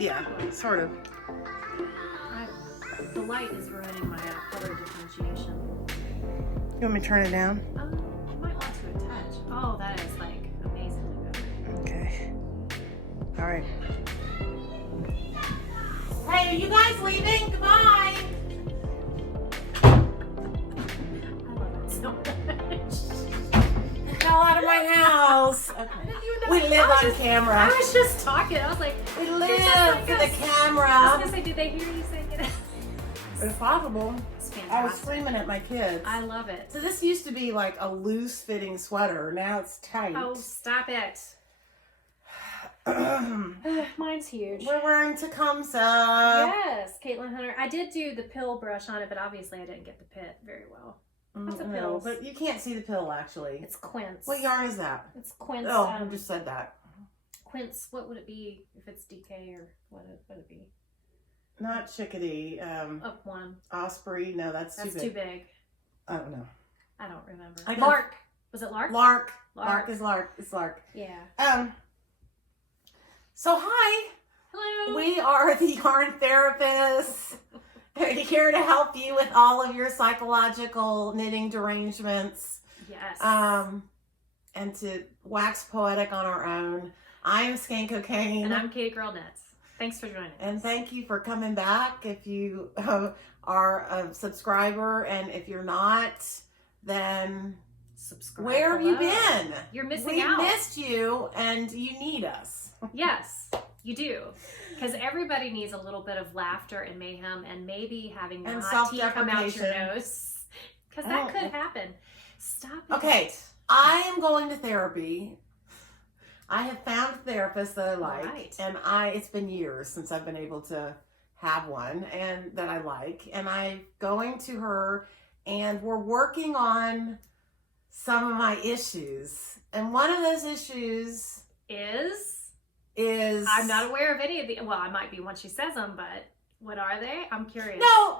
Yeah, sort of. The light is ruining my color differentiation. You want me to turn it down? You might want to a touch. Oh, that is like amazingly good. Okay. All right. Hey, are you guys leaving? Goodbye. I love it so much. Get the hell out of my house. Okay. We live on camera. I was just talking. I was like, we live for the camera. I was gonna say, did they hear you saying it? It's possible. It's fantastic. I was screaming at my kids. I love it. So this used to be like a loose fitting sweater. Now it's tight. Oh, stop it. Mine's huge. We're wearing Tecumseh. Yes, Caitlin Hunter. I did do the pill brush on it, but obviously I didn't get the pit very well. Lots of pills. But you can't see the pill actually. It's quince. What yarn is that? It's quince. Oh, I just said that. Quince. What would it be if it's DK or what would it be? Not chickadee. Up one. Osprey. No, that's too big. That's too big. I don't know. I don't remember. I Lark. Was it Lark? Lark. Lark is Lark. It's Lark. Yeah. So hi. Hello. We are the yarn therapists. We're here to help you with all of your psychological knitting derangements. Yes. And to wax poetic on our own. I am Skeincocaine. And I'm Catiegirlknits. Thanks for joining us. And thank you for coming back. If you are a subscriber, and if you're not, then subscribe. Where have you been? You're missing out. We missed you, and you need us. Yes, you do. Because everybody needs a little bit of laughter and mayhem, and maybe having your hot tea come out your nose. Because that could happen. Stop it. Okay, I am going to therapy. I have found a therapist that I like, and it's been years since I've been able to have one and that I like, and I'm going to her, and we're working on some of my issues, and one of those issues is I'm not aware of any of the. Well, I might be once she says them, but what are they? I'm curious. No,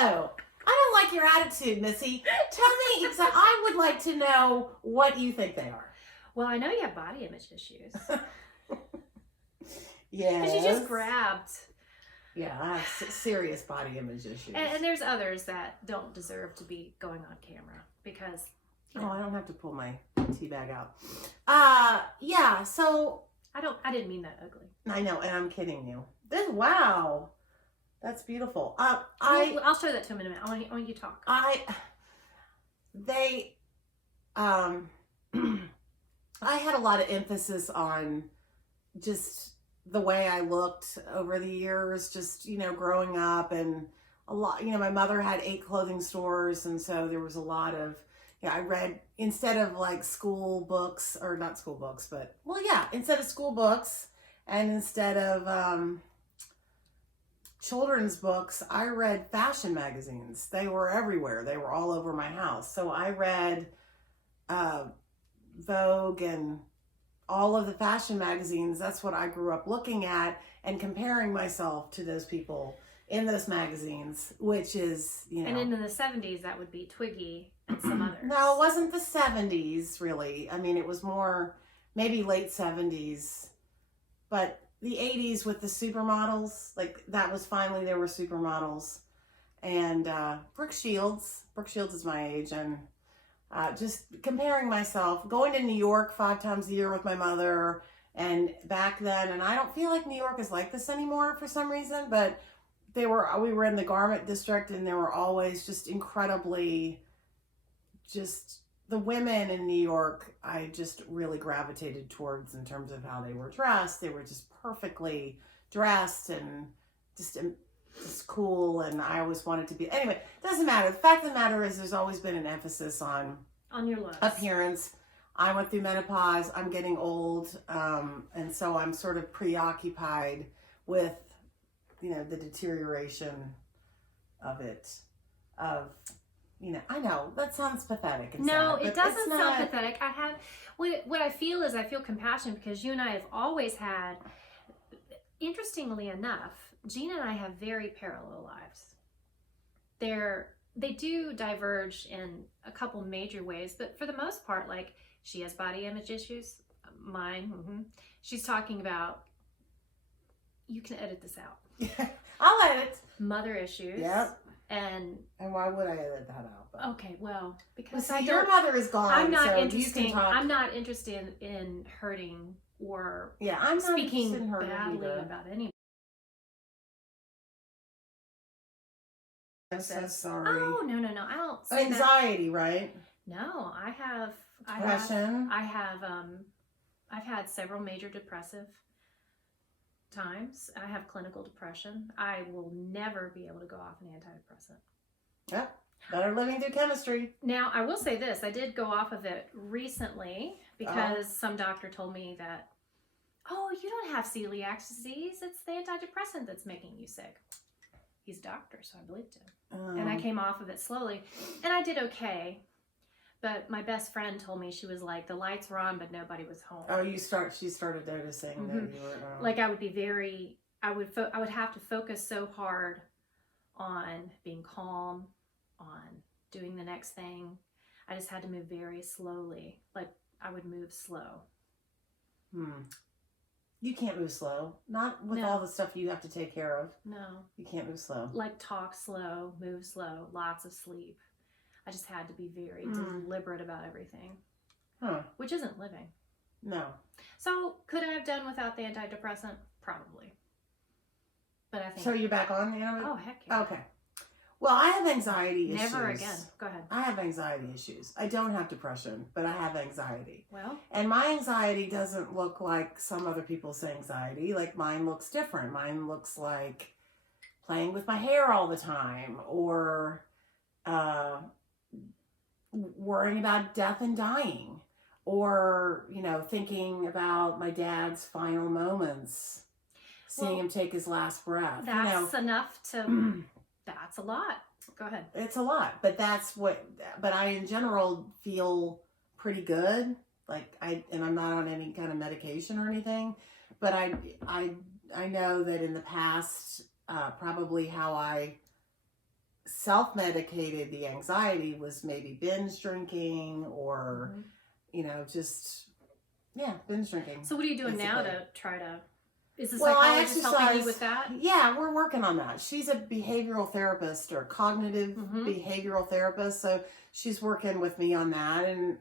No, I don't like your attitude, Missy. Tell me exactly. I would like to know what you think they are. Well, I know you have body image issues. Yeah. Because you just grabbed. Yeah, I have serious body image issues. And there's others that don't deserve to be going on camera because. Oh, I don't have to pull my tea bag out. Yeah. So I didn't mean that ugly. I know, and I'm kidding you. Wow, that's beautiful. I'll show that to him in a minute. I want you to talk. I had a lot of emphasis on just the way I looked over the years, just, growing up, and a lot, my mother had 8 clothing stores. And so there was a lot of, I read, instead of like school books, or not school books, but instead of school books and instead of, children's books, I read fashion magazines. They were everywhere. They were all over my house. So I read, Vogue and all of the fashion magazines. That's what I grew up looking at and comparing myself to those people in those magazines, which is, And in the 70s, that would be Twiggy and some others. No, it wasn't the 70s, really. I mean, it was more maybe late 70s. But the 80s with the supermodels, like that was finally, there were supermodels. And Brooke Shields is my age, and just comparing myself, going to New York 5 times a year with my mother, and back then, and I don't feel like New York is like this anymore for some reason, but we were in the garment district, and there were always just incredibly, just the women in New York, I just really gravitated towards in terms of how they were dressed. They were just perfectly dressed and just cool, and I always wanted to be. Anyway, it doesn't matter. The fact of the matter is there's always been an emphasis on your looks. Appearance. I went through menopause. I'm getting old, and so I'm sort of preoccupied with, the deterioration of it. I know that sounds pathetic. And no, sad, it doesn't sound pathetic. What I feel is I feel compassion because you and I have always had, interestingly enough, Gina and I have very parallel lives. They do diverge in a couple major ways, but for the most part, like, she has body image issues, mine. She's talking about you can edit this out. I'll edit. Mother issues. Yep. And why would I edit that out? But... okay, well, because see, your mother is gone. I'm not so interested. You can talk... I'm not interested in hurting or I'm not speaking in badly about anyone. I'm so sorry. Oh no! I don't. Say Anxiety, right? No, I have depression. I've had several major depressive times. I have clinical depression. I will never be able to go off an antidepressant. Yep. Better living through chemistry. Now, I will say this. I did go off of it recently because some doctor told me that, oh, you don't have celiac disease. It's the antidepressant that's making you sick. He's a doctor, so I believed him. And I came off of it slowly. And I did okay. But my best friend told me, she was like, the lights were on, but nobody was home. Oh, she started noticing that you were... Like, I would be very... I would have to focus so hard on being calm, on doing the next thing. I just had to move very slowly. Like, I would move slow. You can't move slow. Not with all the stuff you have to take care of. No. You can't move slow. Like, talk slow, move slow, lots of sleep. I just had to be very deliberate about everything. Which isn't living. No. So, could I have done without the antidepressant? Probably. But I think... So you're back on the antidepressant? Oh, heck yeah. Okay. Well, I have anxiety issues. Never again. Go ahead. I have anxiety issues. I don't have depression, but I have anxiety. Well. And my anxiety doesn't look like some other people's anxiety. Like, mine looks different. Mine looks like playing with my hair all the time, or worrying about death and dying, or, thinking about my dad's final moments, seeing him take his last breath. That's enough to... That's a lot. Go ahead. It's a lot, but but I in general feel pretty good. Like, I'm not on any kind of medication or anything, but I know that in the past, probably how I self-medicated the anxiety was maybe binge drinking or, just, binge drinking. So what are you doing now to try to... Is the I psychologist helping you with that? Yeah, we're working on that. She's a behavioral therapist or cognitive behavioral therapist. So she's working with me on that. And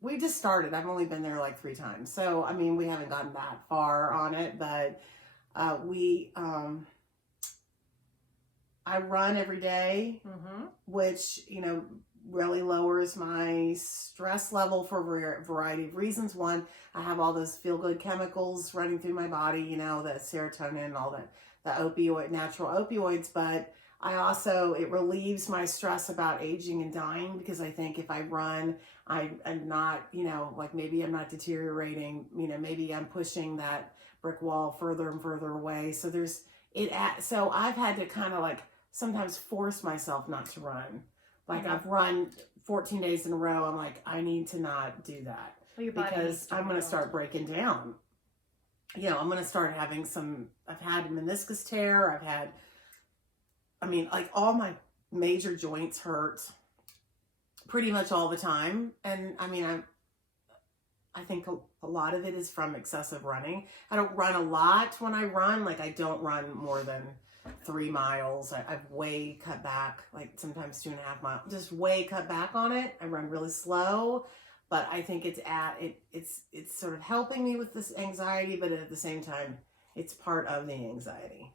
we just started. I've only been there like 3 times. So, I mean, we haven't gotten that far on it. But I run every day, which, really lowers my stress level for a variety of reasons. One, I have all those feel-good chemicals running through my body, the serotonin and all the natural opioids, but it relieves my stress about aging and dying, because I think if I run, I'm not, like, maybe I'm not deteriorating, maybe I'm pushing that brick wall further and further away. So so I've had to kind of like sometimes force myself not to run. Like, I've run 14 days in a row. I'm like, I need to not do that, because I'm going to start breaking down. I'm going to start having I've had a meniscus tear. All my major joints hurt pretty much all the time. And I think a lot of it is from excessive running. I don't run a lot when I run. Like, I don't run more than 3 miles. I've way cut back, like sometimes 2.5 miles, just way cut back on it. I run really slow, but I think it's sort of helping me with this anxiety, but at the same time, it's part of the anxiety,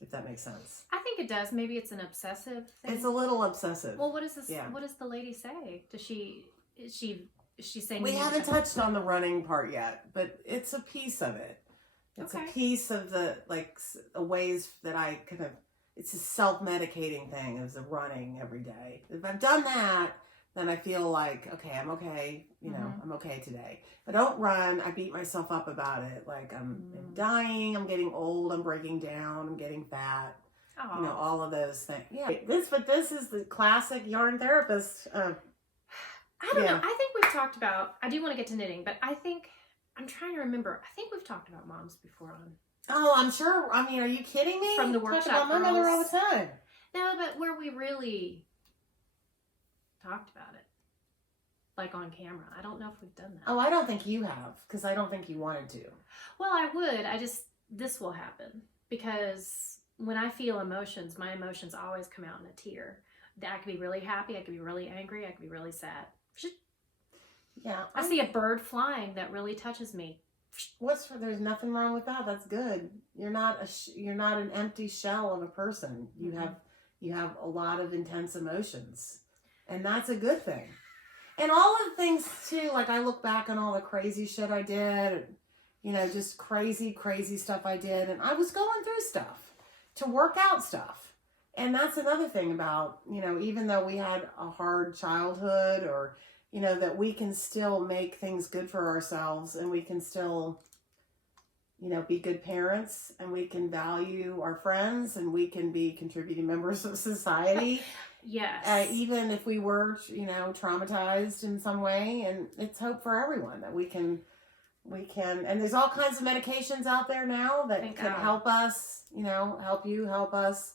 if that makes sense. I think it does. Maybe it's an obsessive thing. It's a little obsessive. Well, what does the lady say? Is she saying... We haven't touched on the running part yet, but it's a piece of it. It's a piece of the ways that I it's a self-medicating thing, is the running every day. If I've done that, then I feel like, okay, I'm okay, I'm okay today. If I don't run, I beat myself up about it. Like, I'm dying, I'm getting old, I'm breaking down, I'm getting fat, all of those things. Yeah, this is the classic yarn therapist. I don't know. I think we've talked about, I do want to get to knitting, but I'm trying to remember. I think we've talked about moms before on. Oh, I'm sure. I mean, are you kidding me? From the workshop. Talk about my mother all the time. No, but where we really talked about it, like on camera. I don't know if we've done that. Oh, I don't think you have, because I don't think you wanted to. Well, I would. This will happen, because when I feel emotions, my emotions always come out in a tear. I could be really happy, I could be really angry, I could be really sad. Yeah. I see a bird flying that really touches me. There's nothing wrong with that. That's good. You're not an empty shell of a person. You have a lot of intense emotions, and that's a good thing. And all of the things too, like I look back on all the crazy shit I did, just crazy stuff I did, and I was going through stuff to work out stuff. And that's another thing about, even though we had a hard childhood, or that we can still make things good for ourselves, and we can still, be good parents, and we can value our friends, and we can be contributing members of society. Yes. Even if we were, traumatized in some way, and it's hope for everyone that we can, and there's all kinds of medications out there now that Thank can God. help us, help us,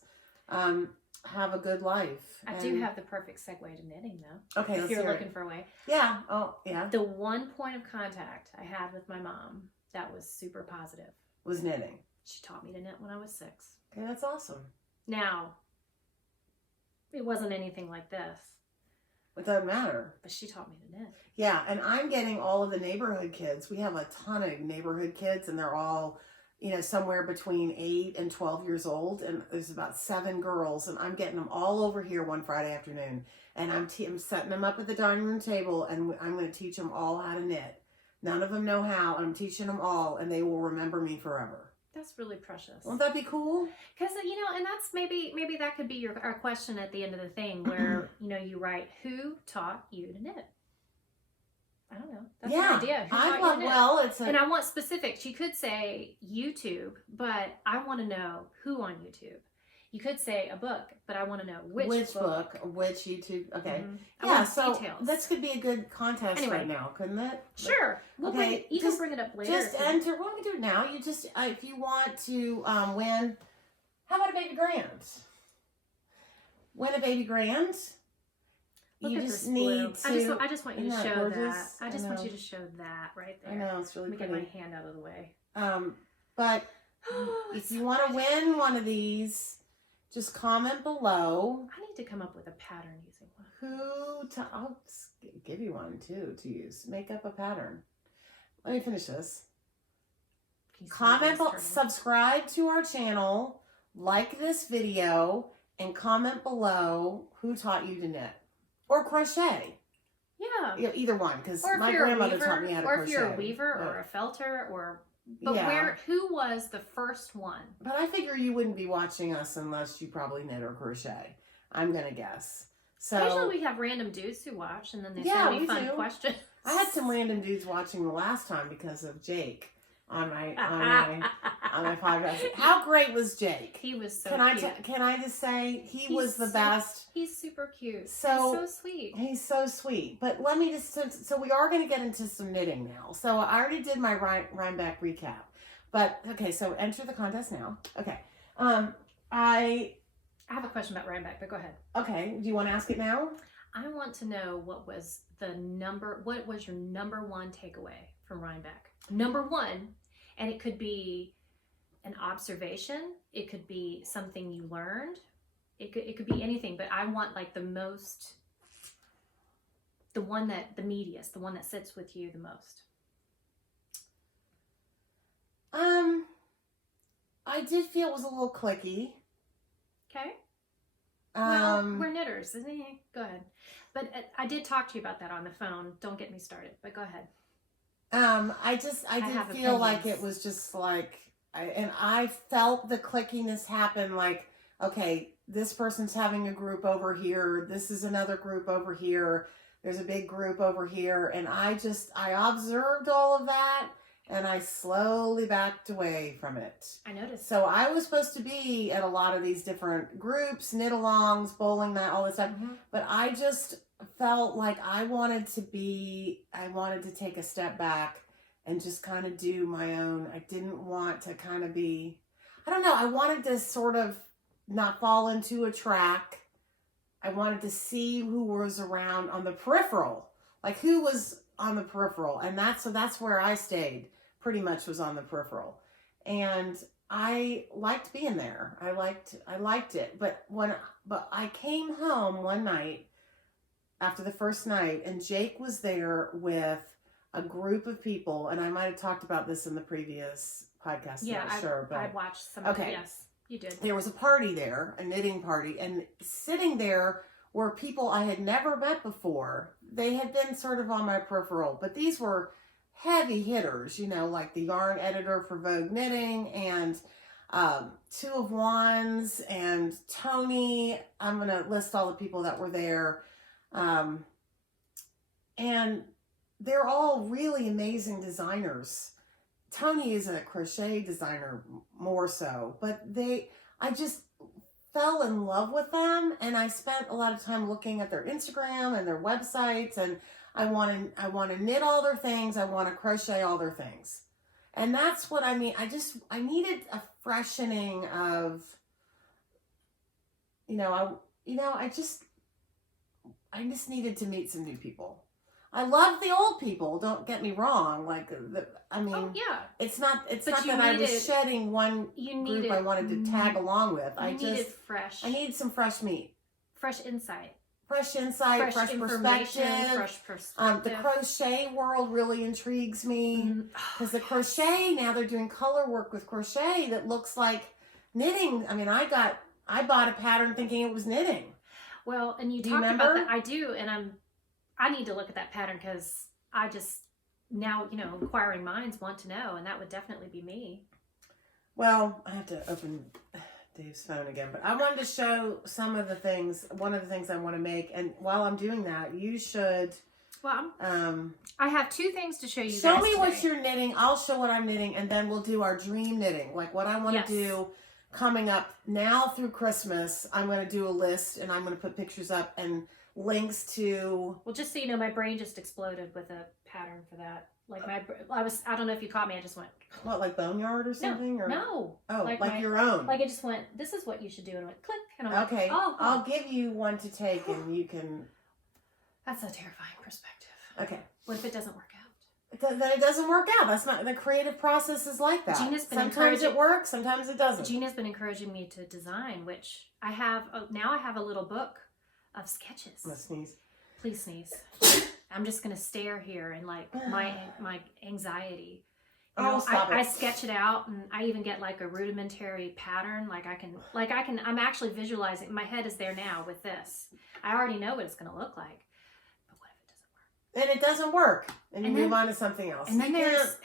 have a good life. I do have the perfect segue to knitting, though. Okay, if you're looking for a way. Yeah. Oh, yeah. The one point of contact I had with my mom that was super positive was knitting. She taught me to knit when I was 6. Okay, that's awesome. Now, it wasn't anything like this. It doesn't matter. But she taught me to knit. Yeah, and I'm getting all of the neighborhood kids. We have a ton of neighborhood kids, and they're all, somewhere between 8 and 12 years old. And there's about 7 girls, and I'm getting them all over here one Friday afternoon. And I'm setting them up at the dining room table, and I'm going to teach them all how to knit. None of them know how, and I'm teaching them all, and they will remember me forever. That's really precious. Won't that be cool? Because, and that's maybe that could be our question at the end of the thing, where, you write, who taught you to knit? I don't know. That's an idea. Who taught you to knit? And I want specifics. You could say YouTube, but I want to know who on YouTube. You could say a book, but I want to know which book, which YouTube. Okay. Mm-hmm. Yeah, so details. This could be a good contest right now, couldn't it? Sure. We'll bring it up later. Just enter. Why don't we do it now? You just, if you want to win, how about a baby grand? Win a baby grand. Look you at just this need blue. to. I just want you to show that. I just want you to show that right there. I know, it's really pretty. Let me get my hand out of the way. But if you want to win one of these, just comment below. I need to come up with a pattern using one. I'll give you one too to use. Make up a pattern. Let me finish this. Comment, subscribe to our channel, like this video, and comment below who taught you to knit or crochet. Yeah. Either one, because my grandmother taught me how to crochet. Or if you're a weaver or a felter who was the first one? But I figure you wouldn't be watching us unless you probably knit or crochet. I'm going to guess. So usually we have random dudes who watch, and then they send me fun questions. I had some random dudes watching the last time because of Jake on my 5. How great was Jake? He was so cute. Can I just say he was the best? He's super cute. He's so sweet. He's so sweet. But let me just so we are going to get into some knitting now. So I already did my Rhinebeck recap. But okay, so enter the contest now. Okay. I have a question about Rhinebeck, but go ahead. Okay. Do you want to ask it now? I want to know what was your number one takeaway from Rhinebeck? Number one, and it could be an observation, it could be something you learned, it could be anything, but I want like the one that sits with you the most. I did feel it was a little clicky. Okay. Well, we're knitters, isn't he? Go ahead. But I did talk to you about that on the phone. Don't get me started, but go ahead. I did feel like it was just like, I felt the clickiness happen, like, okay, this person's having a group over here, this is another group over here, there's a big group over here, and I observed all of that, and I slowly backed away from it. I noticed. So I was supposed to be at a lot of these different groups, knit-alongs, bowling, all this stuff, but I just felt like I wanted to take a step back and just kind of do my own. I didn't want to kind of be, I don't know, I wanted to sort of not fall into a track. I wanted to see who was around on the peripheral, like who was on the peripheral. And that's where I stayed, pretty much was on the peripheral. And I liked being there. I liked it. But I came home one night after the first night, and Jake was there with a group of people, and I might have talked about this in the previous podcast. Yeah, but I watched some of it. Yes, you did. There was a party there, a knitting party, and sitting there were people I had never met before. They had been sort of on my peripheral, but these were heavy hitters, like the yarn editor for Vogue Knitting, and Two of Wands, and Tony. I'm going to list all the people that were there. And they're all really amazing designers. Tony is a crochet designer more so, but I just fell in love with them, and I spent a lot of time looking at their Instagram and their websites, and I want to knit all their things. I want to crochet all their things. And that's what I mean. I needed a freshening of, I just needed to meet some new people. I love the old people. Don't get me wrong. Oh yeah. It's not that I was shedding one group I wanted to tag along with. I needed some fresh meat, fresh insight, fresh perspective. The crochet world really intrigues me because the crochet, now they're doing color work with crochet that looks like knitting. I mean, I bought a pattern thinking it was knitting. Well, and you talked about that. I do, and I need to look at that pattern because I just now, inquiring minds want to know, and that would definitely be me. Well, I have to open Dave's phone again, but I wanted to show some of the things, one of the things I want to make, and while I'm doing that, you should... Well, I have two things to show you Show guys me today. what you're knitting, I'll show what I'm knitting, and then we'll do our dream knitting, like what I want to do coming up now through Christmas. I'm going to do a list, and I'm going to put pictures up and links to... Well, just so you know, my brain just exploded with a pattern for that. I don't know if you caught me, I just went... What, like Boneyard or something? No. Oh, like your own. Like it just went, this is what you should do, and I went click, and I'm like, okay, oh. I'll give you one to take, and you can... That's a terrifying perspective. Okay. What if it doesn't work out? Then it doesn't work out. That's not... The creative process is like that. Sometimes it works, sometimes it doesn't. Gina's been encouraging me to design, which I have... now I have a little book of sketches. I'm gonna sneeze. Please sneeze. I'm just gonna stare here and my anxiety. I sketch it out, and I even get like a rudimentary pattern. I'm actually visualizing. My head is there now with this. I already know what it's gonna look like. But what if it doesn't work? And it doesn't work, and you move on to something else. And then there's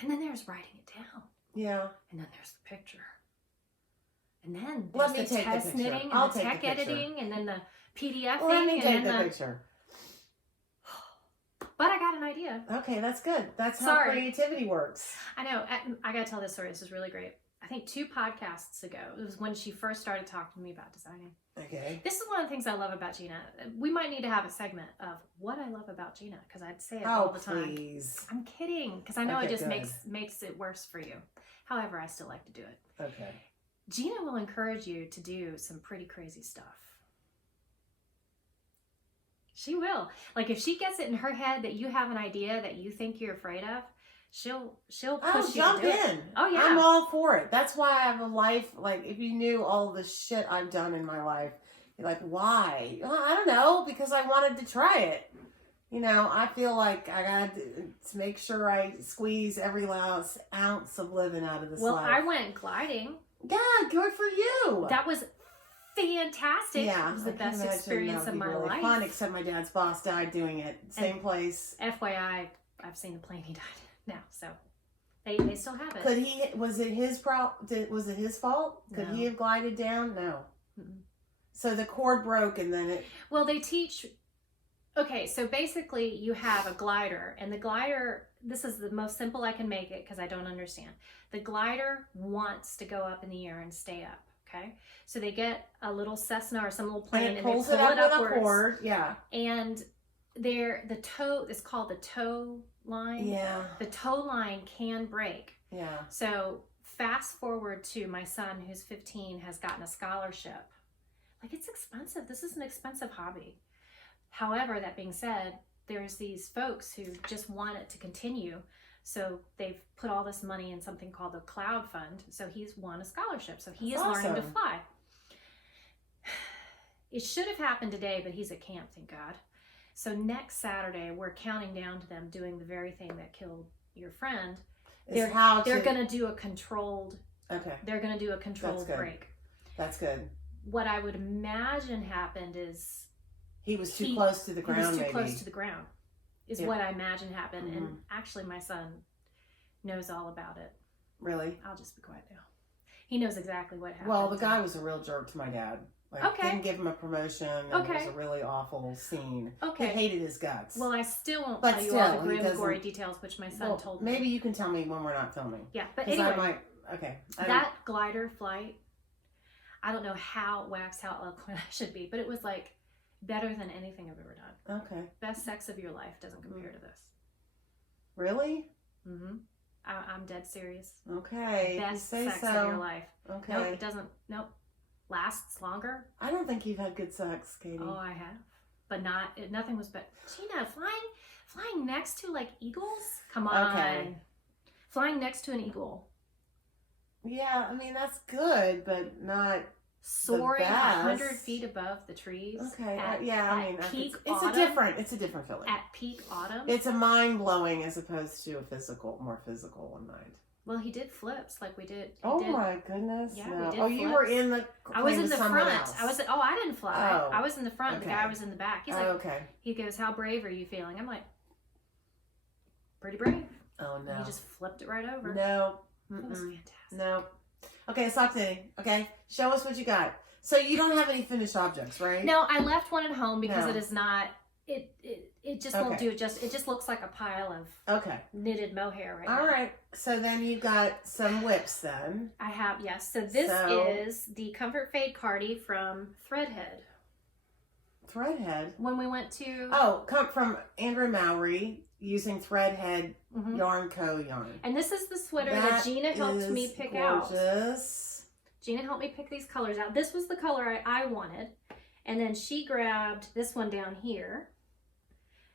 writing it down. Yeah. And then there's the picture. And then let there's me the take test the picture. knitting, I'll and the take tech the picture. editing, and then the PDF Let thing, me and take then the picture. But I got an idea. Okay, that's good. That's how creativity works. I know. I gotta tell this story. This is really great. I think 2 podcasts ago, it was when she first started talking to me about designing. Okay. This is one of the things I love about Gina. We might need to have a segment of what I love about Gina, because I'd say it all the time. Please. I'm kidding, because I know it just good. makes it worse for you. However, I still like to do it. Okay. Gina will encourage you to do some pretty crazy stuff. She will. Like if she gets it in her head that you have an idea that you think you're afraid of, she'll push you jump to do in. It. Oh yeah. I'm all for it. That's why I have a life. Like if you knew all the shit I've done in my life, you're like, why? Well, I don't know, because I wanted to try it. I feel like I got to make sure I squeeze every last ounce of living out of this life. Well, I went gliding. Yeah, good for you. That was fantastic. Yeah, it was the best experience of my really life. Fun, except my dad's boss died doing it. Same place. FYI, I've seen the plane he died in now, so they still have it. Could he? Was it his Was it his fault? Could he have glided down? No. Mm-mm. So the cord broke, and then it. Well, they teach. Okay, so basically, you have a glider, and the glider. This is the most simple I can make it because I don't understand. The glider wants to go up in the air and stay up. Okay, so they get a little Cessna or some little plane, and they pull it up with a cord. Yeah, and the toe is called the toe line. Yeah, the toe line can break. Yeah. So fast forward to my son, who's 15, has gotten a scholarship. Like it's expensive. This is an expensive hobby. However, that being said, there's these folks who just want it to continue. So they've put all this money in something called the Cloud Fund. So he's won a scholarship. So he is learning to fly. It should have happened today, but he's at camp, thank God. So next Saturday, we're counting down to them doing the very thing that killed your friend. They're going to do a controlled. Okay. They're going to do a controlled break. That's good. What I would imagine happened is he was too close to the ground. He was too close to the ground. Is what I imagine happened. Mm-hmm. And actually, my son knows all about it. Really? I'll just be quiet now. He knows exactly what happened. Well, the guy was a real jerk to my dad. Like, didn't give him a promotion, and it was a really awful scene. He hated his guts. Well, I still won't tell you all the grim, gory details, which my son told me. Maybe you can tell me when we're not filming. Yeah, but anyway, okay. That glider flight, I don't know how eloquent I should be, but it was like better than anything I've ever done. Okay. Best sex of your life doesn't compare to this. Really? Mm-hmm. I'm dead serious. Okay. Best sex of your life. Okay. Nope, it doesn't. Nope. Lasts longer. I don't think you've had good sex, Katie. Oh, I have, but nothing was better. Gina, flying next to like eagles. Come on. Okay. Flying next to an eagle. Yeah, I mean that's good, but not soaring 100 feet above the trees. Okay. I mean, peak it's a different feeling. At peak autumn. It's a mind blowing as opposed to a more physical one mind. Well, he did flips like we did. My goodness! Yeah, no. we did. Oh, you were in the. I was in the front. I didn't fly. Oh, I was in the front. Okay. The guy was in the back. He's like, okay. He goes, "How brave are you feeling?" I'm like, "Pretty brave." Oh no! And he just flipped it right over. No, that was fantastic. No. Okay, stop sitting. Okay, show us what you got. So you don't have any finished objects, right? No, I left one at home because it is not. It just won't do it. It just looks like a pile of knitted mohair right now. All right. So then you got some whips then. I have, yes. So this is the Comfort Fade Cardi from Threadhead. Threadhead? When we went to... come from Andrew Mowry using Threadhead Yarn Co. yarn. And this is the sweater that Gina helped me pick out. Gina helped me pick these colors out. This was the color I wanted. And then she grabbed this one down here.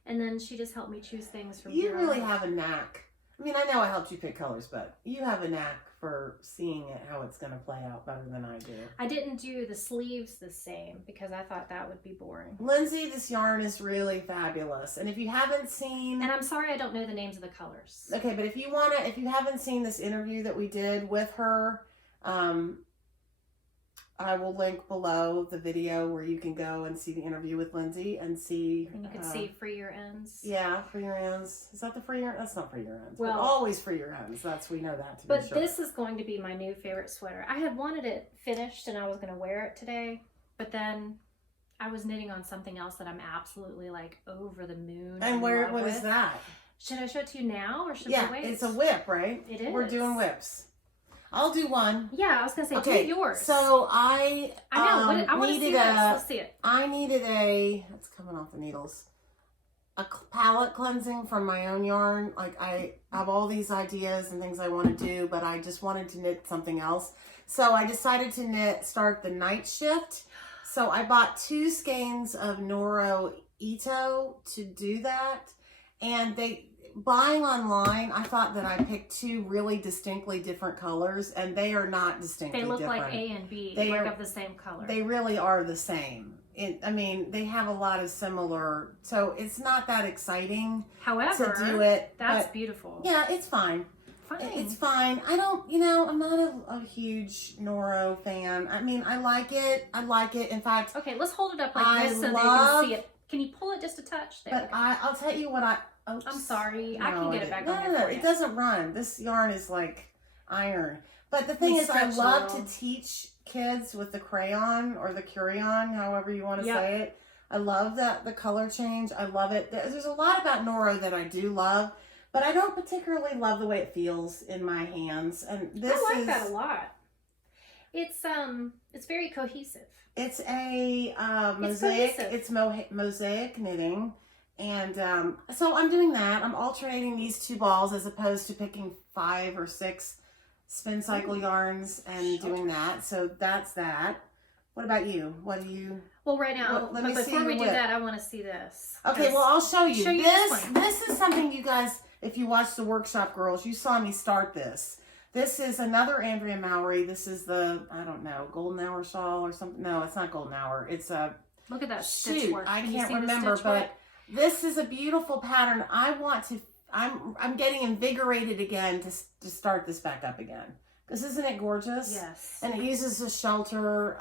And then she just helped me choose things from here. You really have a knack. I mean, I know I helped you pick colors, but you have a knack for seeing it, how it's going to play out better than I do. I didn't do the sleeves the same because I thought that would be boring. Lindsay, this yarn is really fabulous. And if you haven't seen... And I'm sorry I don't know the names of the colors. Okay, but if you haven't seen this interview that we did with her, I will link below the video where you can go and see the interview with Lindsay and see... And you can see Free Your Ends. Yeah, Free Your Ends. Is that the Free Your Ends? That's not Free Your Ends. Well, but always Free Your Ends. We know that to be sure. But this is going to be my new favorite sweater. I had wanted it finished and I was going to wear it today. But then I was knitting on something else that I'm absolutely like over the moon. And what is that? Should I show it to you now or should we wait? Yeah, it's a whip, right? It is. We're doing whips. I'll do one. Yeah, I was going to say, do yours. So I know. I want to see this. Let's see it. I needed it's coming off the needles, a palette cleansing from my own yarn. Like I have all these ideas and things I want to do, but I just wanted to knit something else. So I decided to start the night shift. So I bought 2 skeins of Noro Ito to do that. And buying online, I thought that I picked 2 really distinctly different colors, and they are not distinctly different. They look like A and B. They look of the same color. They really are the same. I mean, they have a lot of similar, so it's not that exciting. However, to do it. That's beautiful. Yeah, it's fine. It's fine. I don't, I'm not a huge Noro fan. I mean, I like it. In fact, okay, let's hold it up like this so that you can see it. Can you pull it just a touch? There. But I'll tell you what I'm sorry. I can get it back on there for you. It doesn't run. This yarn is like iron. But the thing is, I love to teach kids with the crayon or the crayon, however you want to say it. I love the color change. I love it. There's a lot about Noro that I do love, but I don't particularly love the way it feels in my hands. And I like that a lot. It's very cohesive. It's a mosaic. It's mosaic knitting. And so I'm doing that. I'm alternating these 2 balls as opposed to picking 5 or 6 spin cycle yarns and doing that. So that's that. What about you? What do you... Well, right now, but before we do that, I want to see this. Okay, well, I'll show you. This is something you guys... if you watched the workshop, girls, you saw me start this. This is another Andrea Mowry. This is the, I don't know, Golden Hour shawl or something. No, it's not Golden Hour. It's a, look at that stitch work. I Can you can't see the remember, stitch work? but this is a beautiful pattern. I want to, I'm getting invigorated again to start this back up again. Because isn't it gorgeous? Yes. And it uses a shelter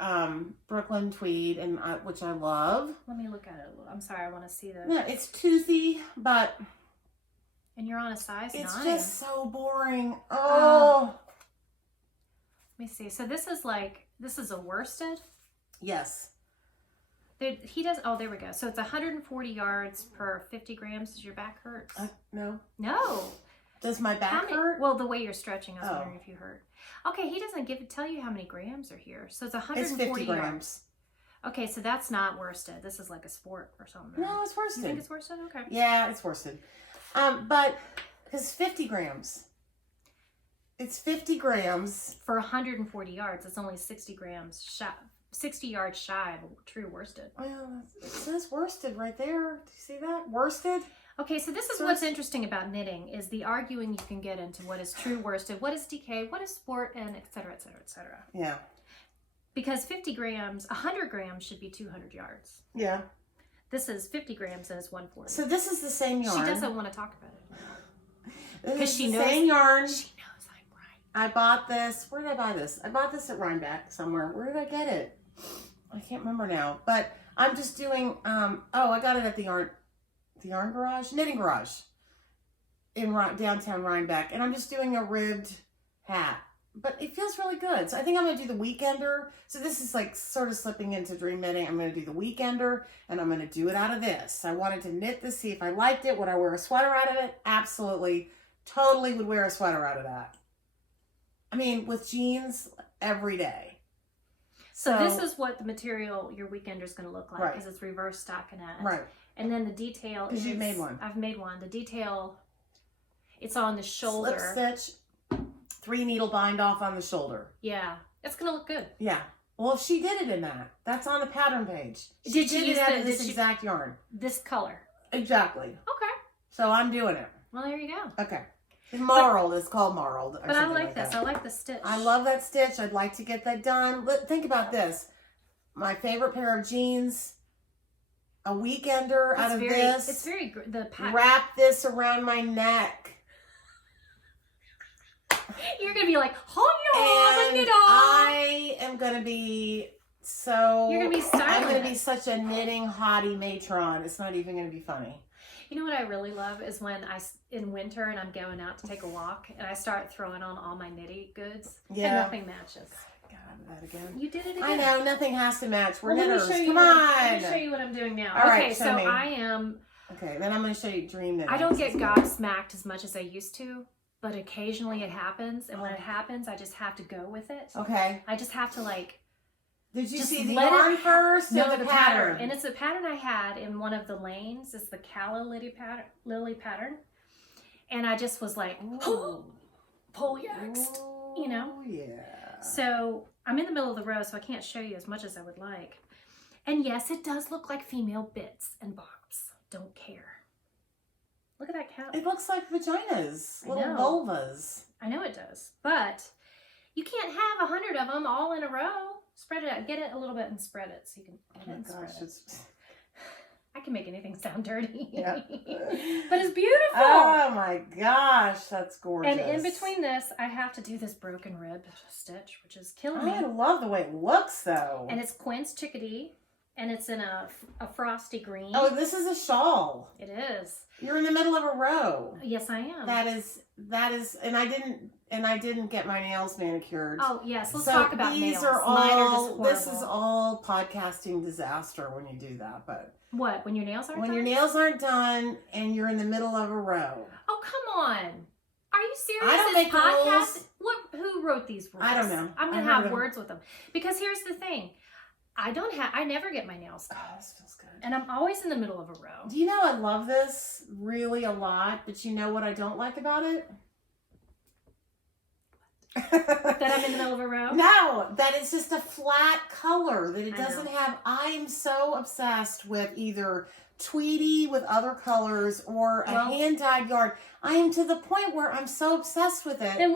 Brooklyn tweed, and which I love. Let me look at it a little. I'm sorry, I want to see the. No, it's toothy, but and you're on a size 9. It's just so boring. Oh. Let me see. So this is a worsted. Yes. He does. Oh, there we go. So it's 140 yards per 50 grams. Does your back hurt? No. No. Does my back hurt? Well, the way you're stretching, I was wondering if you hurt. Okay, he doesn't tell you how many grams are here. So it's 140 it's 50 grams. Yards. Okay, so that's not worsted. This is like a sport or something. No, it's worsted. You think it's worsted? Okay. Yeah, it's worsted. But it's 50 grams. It's 50 grams. For 140 yards, it's only 60 grams shy. 60 yards shy of a true worsted. Well, it says worsted right there. Do you see that? Worsted? Okay, so this is what's interesting about knitting is the arguing you can get into what is true worsted, what is DK, what is sport, and et cetera, et cetera, et cetera. Yeah. Because 50 grams, 100 grams should be 200 yards. Yeah. This is 50 grams and it's 140. So this is the same yarn. She doesn't want to talk about it. Because she knows. Same yarn. She knows I'm right. I bought this. Where did I buy this? I bought this at Rhinebeck somewhere. Where did I get it? I can't remember now. But I'm just doing, I got it at the Yarn Garage? Knitting Garage in downtown Rhinebeck. And I'm just doing a ribbed hat. But it feels really good. So I think I'm going to do the weekender. So this is like sort of slipping into dream knitting. I'm going to do the weekender and I'm going to do it out of this. I wanted to knit this, see if I liked it. Would I wear a sweater out of it? Absolutely. Totally would wear a sweater out of that. I mean, with jeans every day. So this is what the material your weekender is going to look like. Right. Because it's reverse stockinette. Right. And then the detail. Because you've made one. I've made one. The detail, it's on the shoulder. Slip stitch. 3 needle bind off on the shoulder. Yeah, it's gonna look good. Yeah. Well, if she did it in that, that's on the pattern page. Did you use this exact yarn? This color. Exactly. Okay. So I'm doing it. Well, there you go. Okay. Marled is called marled. But I like this. I like the stitch. I love that stitch. I'd like to get that done. Think about this. My favorite pair of jeans. A weekender out of this. It's very wrap this around my neck. You're gonna be like, hold on, I am gonna be so. You're gonna be styling. I'm gonna be such a knitting hottie matron. It's not even gonna be funny. You know what I really love is when in winter and I'm going out to take a walk and I start throwing on all my knitty goods. Yeah. And nothing matches. God, that again. You did it again. I know, nothing has to match. We're knitters. Come on. Let me show you what I'm doing now. All right, okay, so show me. I am. Okay, then I'm gonna show you dream knitting. I don't get gobsmacked as much as I used to. But occasionally it happens, and when it happens, I just have to go with it. Okay. I just have to like. Did you see the yarn first? No, the pattern. And it's a pattern I had in one of the lanes. It's the Calla Lily pattern. And I just was like, pull next, you know? Yeah. So I'm in the middle of the row, so I can't show you as much as I would like. And yes, it does look like female bits and bobs. Don't care. Look at that cow. It looks like vaginas, little vulvas. I know it does, but you can't have 100 of them all in a row. Spread it out. Get it a little bit and spread it so you can get it and spread it. I can make anything sound dirty. Yeah. But it's beautiful. Oh my gosh, that's gorgeous. And in between this, I have to do this broken rib stitch, which is killing me. I love the way it looks though. And it's Quinn's Chickadee. And it's in a frosty green. Oh, this is a shawl. It is. You're in the middle of a row. Yes, I am. That is, and I didn't get my nails manicured. Oh yes, let's talk about nails. Mine are just horrible. This is all podcasting disaster when you do that. But what? When your nails aren't done? When your nails aren't done and you're in the middle of a row. Oh come on. Are you serious? I don't make rules. Who wrote these rules? I don't know. I'm gonna have words with them because here's the thing. I never get my nails cut. Oh, this feels good. And I'm always in the middle of a row. Do you know I love this really a lot, but you know what I don't like about it? That I'm in the middle of a row? No, that it's just a flat color, that it doesn't have. I'm so obsessed with either tweedy with other colors or a hand-dyed yarn. I am to the point where I'm so obsessed with it. Then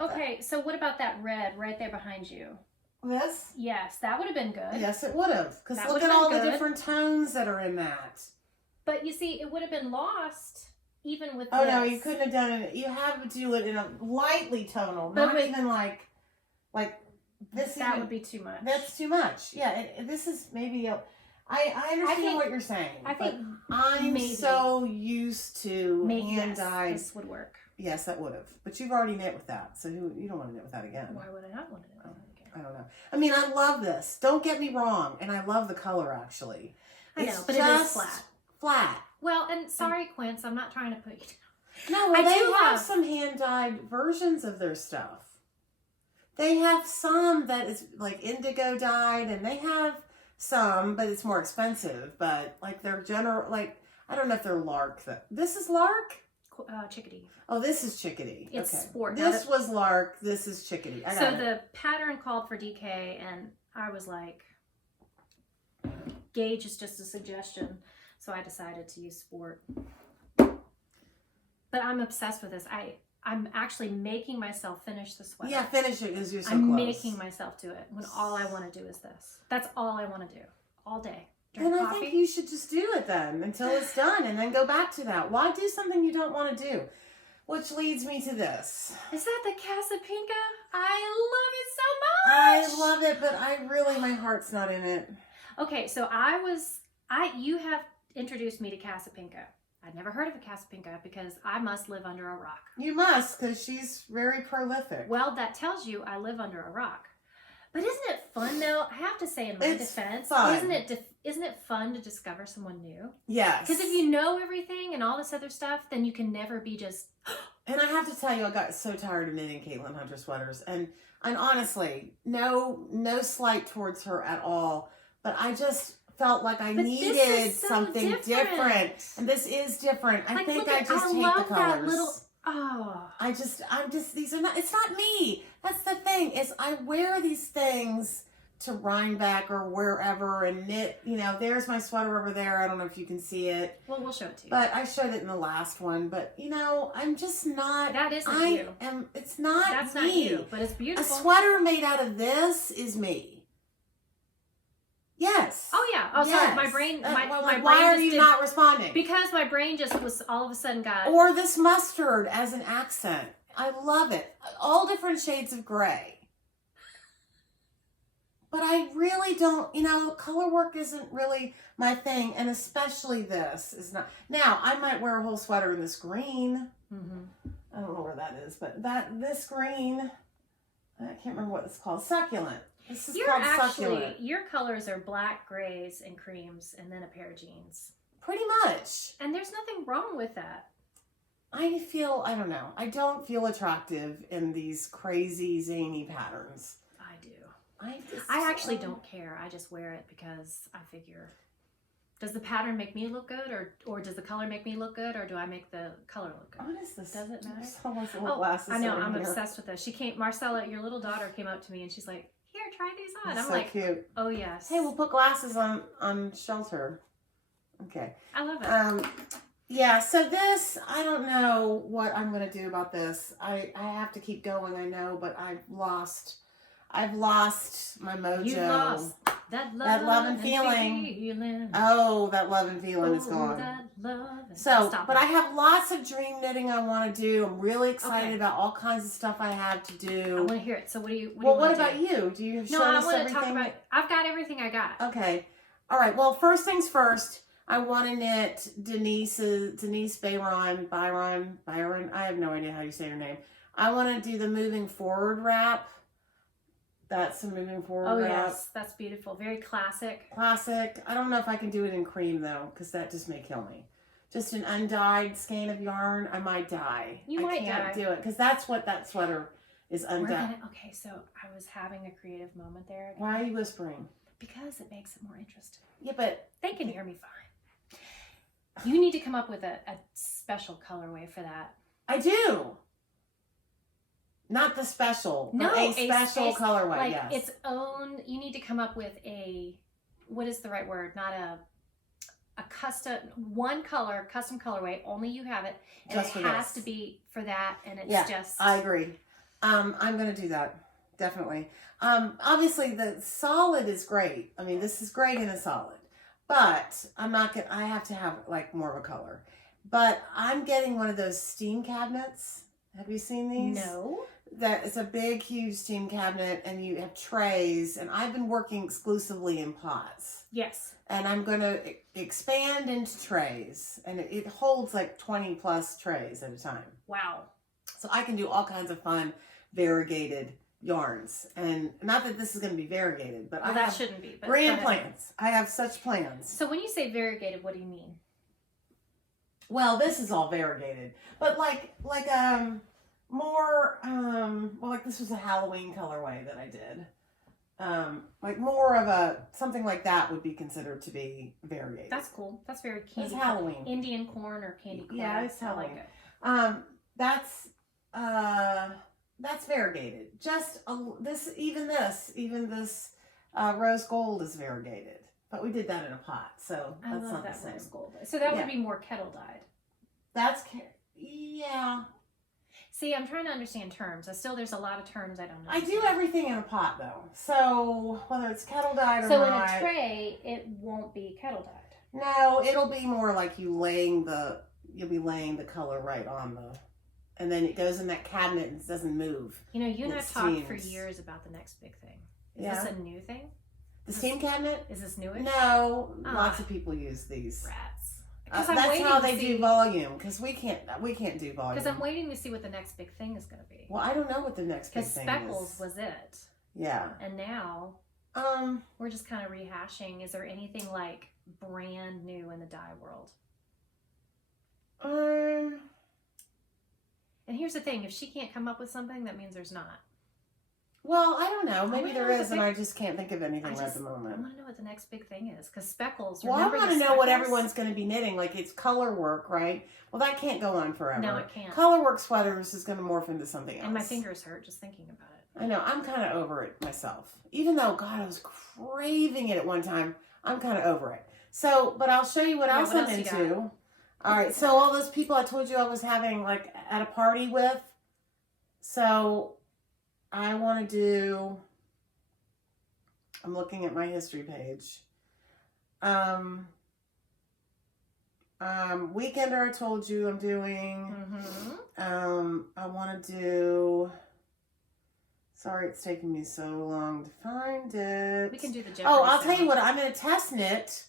okay, so what about that red right there behind you? This? Yes, that would have been good. Yes, it would have. Because look at all the different tones that are in that. But you see, it would have been lost even with Oh, this. no, you couldn't have done it. You have to do it in a lightly tonal, not even like this. That would be too much. That's too much. Yeah, this is maybe I understand what you're saying. I think I'm so used to hand-dyed. This would work. Yes, that would have. But you've already knit with that, so you don't want to knit with that again. Why would I not want to knit with that again? I don't know. I mean, I love this. Don't get me wrong, and I love the color actually. I know, but it is flat. Flat. Well, and sorry, Quince, I'm not trying to put you down. No, well, they have some hand-dyed versions of their stuff. They have some that is like indigo dyed, and they have some, but it's more expensive. But like they're general, like I don't know if they're lark. This is lark. Chickadee. Oh, this is chickadee. It's okay. sport. This was lark. This is chickadee. So the pattern called for DK, and I was like, gauge is just a suggestion. So I decided to use sport. But I'm obsessed with this. I'm actually making myself finish the sweater. Yeah, finish it because you're so I'm close. making myself do it when all I want to do is this. That's all I want to do all day. Then I think you should just do it then until it's done and then go back to that. Why do something you don't want to do? Which leads me to this. Is that the Casapinka? I love it so much. I love it, but my heart's not in it. Okay, so you have introduced me to Casapinka. I'd never heard of a Casapinka because I must live under a rock. You must, because she's very prolific. Well, that tells you I live under a rock. But isn't it fun though? I have to say in my defense, isn't it fun to discover someone new? Yes. Because if you know everything and all this other stuff, then you can never be just. And I have to tell you, I got so tired of knitting Caitlin Hunter sweaters, and honestly, no slight towards her at all, but I just felt like I needed something different, and this is different. I think I just hate the colors. These are not, it's not me. That's the thing, is I wear these things to Rhinebeck or wherever and knit, there's my sweater over there. I don't know if you can see it. Well, we'll show it to you. But I showed it in the last one, but I'm just not. That isn't you. It's not That's me. not you, but it's beautiful. A sweater made out of this is me. Yes. Oh yeah. Oh, yes. sorry. My brain. Why are you not responding? Because my brain just was all of a sudden got. Or this mustard as an accent. I love it. All different shades of gray. But I really don't. Color work isn't really my thing, and especially this is not. Now I might wear a whole sweater in this green. Mm-hmm. I don't know where that is, but this green. I can't remember what it's called. Succulent. This is called succulent. Your colors are black, grays, and creams, and then a pair of jeans. Pretty much. And there's nothing wrong with that. I don't know. I don't feel attractive in these crazy, zany patterns. I do. I actually don't care. I just wear it because I figure, does the pattern make me look good, or does the color make me look good, or do I make the color look good? What is this? Does it matter? Glasses I know. I'm obsessed with this. Marcella, your little daughter, came up to me and she's like, "Here, try these on." That's I'm so like, cute. "Oh yes." Hey, we'll put glasses on shelter. Okay. I love it. Yeah. So this, I don't know what I'm gonna do about this. I have to keep going. I know, but I've lost my mojo. You lost that love and feeling. Oh, that love and feeling is gone. That love and but I have lots of dream knitting I want to do. I'm really excited about all kinds of stuff I have to do. I want to hear it. So what about you? Do you show us everything? No, I want to talk about. I've got everything I got. Okay. All right. Well, first things first. I want to knit Denise Byron. I have no idea how you say her name. I want to do the moving forward wrap. That's a moving forward wrap. Oh yes, that's beautiful. Very classic. Classic. I don't know if I can do it in cream though, because that just may kill me. Just an undyed skein of yarn, I might die. I can't do it because that's what that sweater is undyed. Okay, so I was having a creative moment there. Why are you whispering? Because it makes it more interesting. Yeah, but they can hear me fine. You need to come up with a special colorway for that. I do. Not the special. No, a special colorway. Like yes. its own. You need to come up with what is the right word? Not a one color, custom colorway, only you have it, and Just it for has this. to be for that, and it's just... I agree. I'm going to do that. Definitely. Obviously the solid is great. I mean, this is great in a solid, but I have to have like more of a color, but I'm getting one of those steam cabinets. Have you seen these? No. That it's a big, huge steam cabinet, and you have trays, and I've been working exclusively in pots. Yes. And I'm going to expand into trays, and it holds like 20 plus trays at a time. Wow. So I can do all kinds of fun, variegated yarns. And not that this is going to be variegated, but Well, that shouldn't be. But grand plans. I have such plans. So when you say variegated, what do you mean? Well, this is all variegated, but more, well, like this was a Halloween colorway that I did. Like more of something like that would be considered to be variegated. That's cool. That's very candy. It's Halloween. Indian corn or candy corn. Yeah, it's Halloween. I like it. That's variegated. Just even this rose gold is variegated, but we did that in a pot, so I that's love not that the same. rose gold. So that would be more kettle dyed. Yeah. See, I'm trying to understand terms. There's a lot of terms I don't know. I do everything in a pot though, so whether it's kettle dyed or so not. in a tray, it won't be kettle dyed. No, it'll be more like you'll be laying the color right on and then it goes in that cabinet and it doesn't move. You know, you and I talked for years about the next big thing. Is this a new thing? The steam cabinet? Is this newish? No, lots of people use these. Rats. That's how they do volume, because we can't do volume. Because I'm waiting to see what the next big thing is going to be. Well, I don't know what the next big thing is. Because Speckles was it. Yeah. And now we're just kind of rehashing. Is there anything like brand new in the dye world? And here's the thing, if she can't come up with something, that means there's not. Well, I don't know. Maybe there is, and I just can't think of anything at the moment. I want to know what the next big thing is, because Speckles. Well, I want to know what everyone's going to be knitting. Like, it's color work, right? Well, that can't go on forever. No, it can't. Color work sweaters is going to morph into something else. And my fingers hurt just thinking about it. I know. I'm kind of over it myself. Even though, God, I was craving it at one time. I'm kind of over it. So, but I'll show you what else I'm into. All right, so all those people I told you I was having like at a party with. So I want to do, I'm looking at my history page. Weekender I told you I'm doing. I want to do, sorry it's taking me so long to find it. We can do the Jeopardy. Oh, I'll tell you what, I'm in a test knit.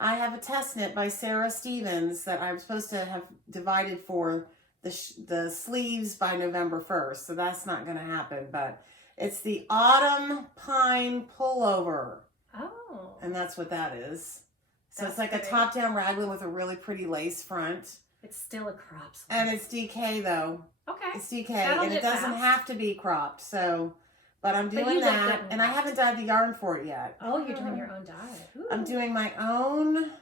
I have a test knit by Sarah Stevens that I'm supposed to have divided for the sleeves by November 1st. So that's not going to happen. But it's the Autumn Pine Pullover. Oh. And that's what that is. So it's like a top-down raglan with a really pretty lace front. It's still a crop sleeve. And it's DK though. Okay. It's DK. And it doesn't have to be cropped. So... But I'm doing that, and I haven't dyed the yarn for it yet. Oh, you're doing your own dye. Ooh. I'm doing my own.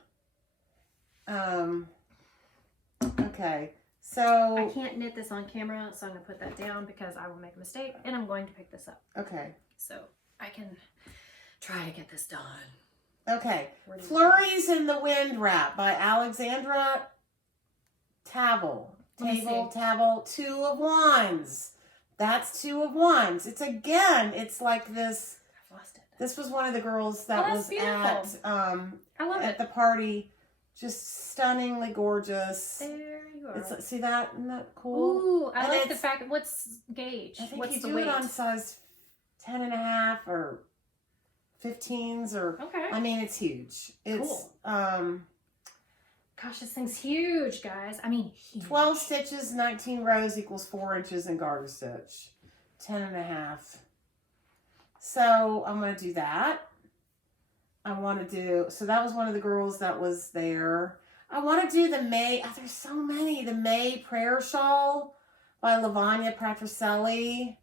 Okay, so... I can't knit this on camera, so I'm going to put that down because I will make a mistake, and I'm going to pick this up. Okay. So I can try to get this done. Okay. Flurries in the Wind Wrap by Alexandra Tabel. Tabel, 2 of Wands. That's 2 of Wands. It's like this. I've lost it. This was one of the girls that was at I love it. the party. Just stunningly gorgeous. There you are. See that? Isn't that cool? Ooh, I like the fact. What's gauge? I think what's you the do weight? it on size 10.5 or 15s or. Okay. I mean, it's huge. It's cool. Gosh, this thing's huge, guys. I mean, huge. 12 stitches, 19 rows equals 4 inches in garter stitch. 10.5. So I'm going to do that. So that was one of the girls that was there. I want to do the May, there's so many. The May Prayer Shawl by Lavanya Patricelli.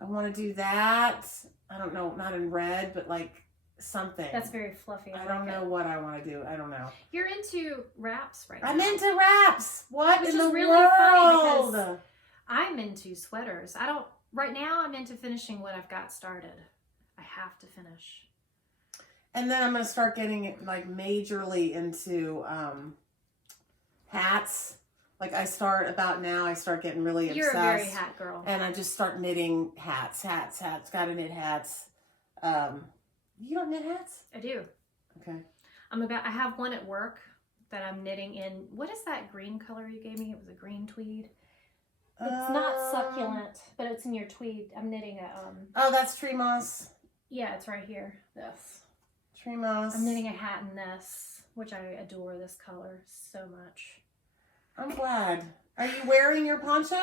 I want to do that. I don't know, not in red, but like something. That's very fluffy. I don't know what I want to do. I don't know. You're into wraps right now. I'm into wraps. What Which in the is really world? funny because I'm into sweaters. Right now I'm into finishing what I've got started. I have to finish. And then I'm going to start getting like majorly into hats. Like I start getting really obsessed. You're a very hat girl. And I just start knitting hats. Gotta knit hats. You don't knit hats? I do. Okay. I have one at work that I'm knitting in. What is that green color you gave me? It was a green tweed. It's not succulent, but it's in your tweed. I'm knitting a Oh, that's tree moss. Yeah, it's right here. This. Tree moss. I'm knitting a hat in this, which I adore this color so much. I'm glad. Are you wearing your poncho?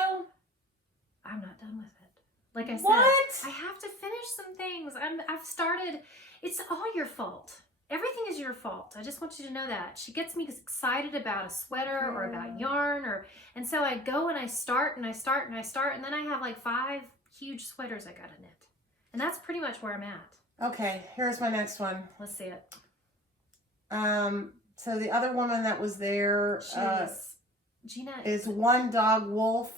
I'm not done with it. Like I said, What? I have to finish some things. I've started. It's all your fault. Everything is your fault. I just want you to know that. She gets me excited about a sweater or about yarn, and so I go and I start and I start and I start, and then I have like 5 huge sweaters I gotta knit. And that's pretty much where I'm at. Okay, here's my next one. Let's see it. So the other woman that was there Gina is One Dog Wolf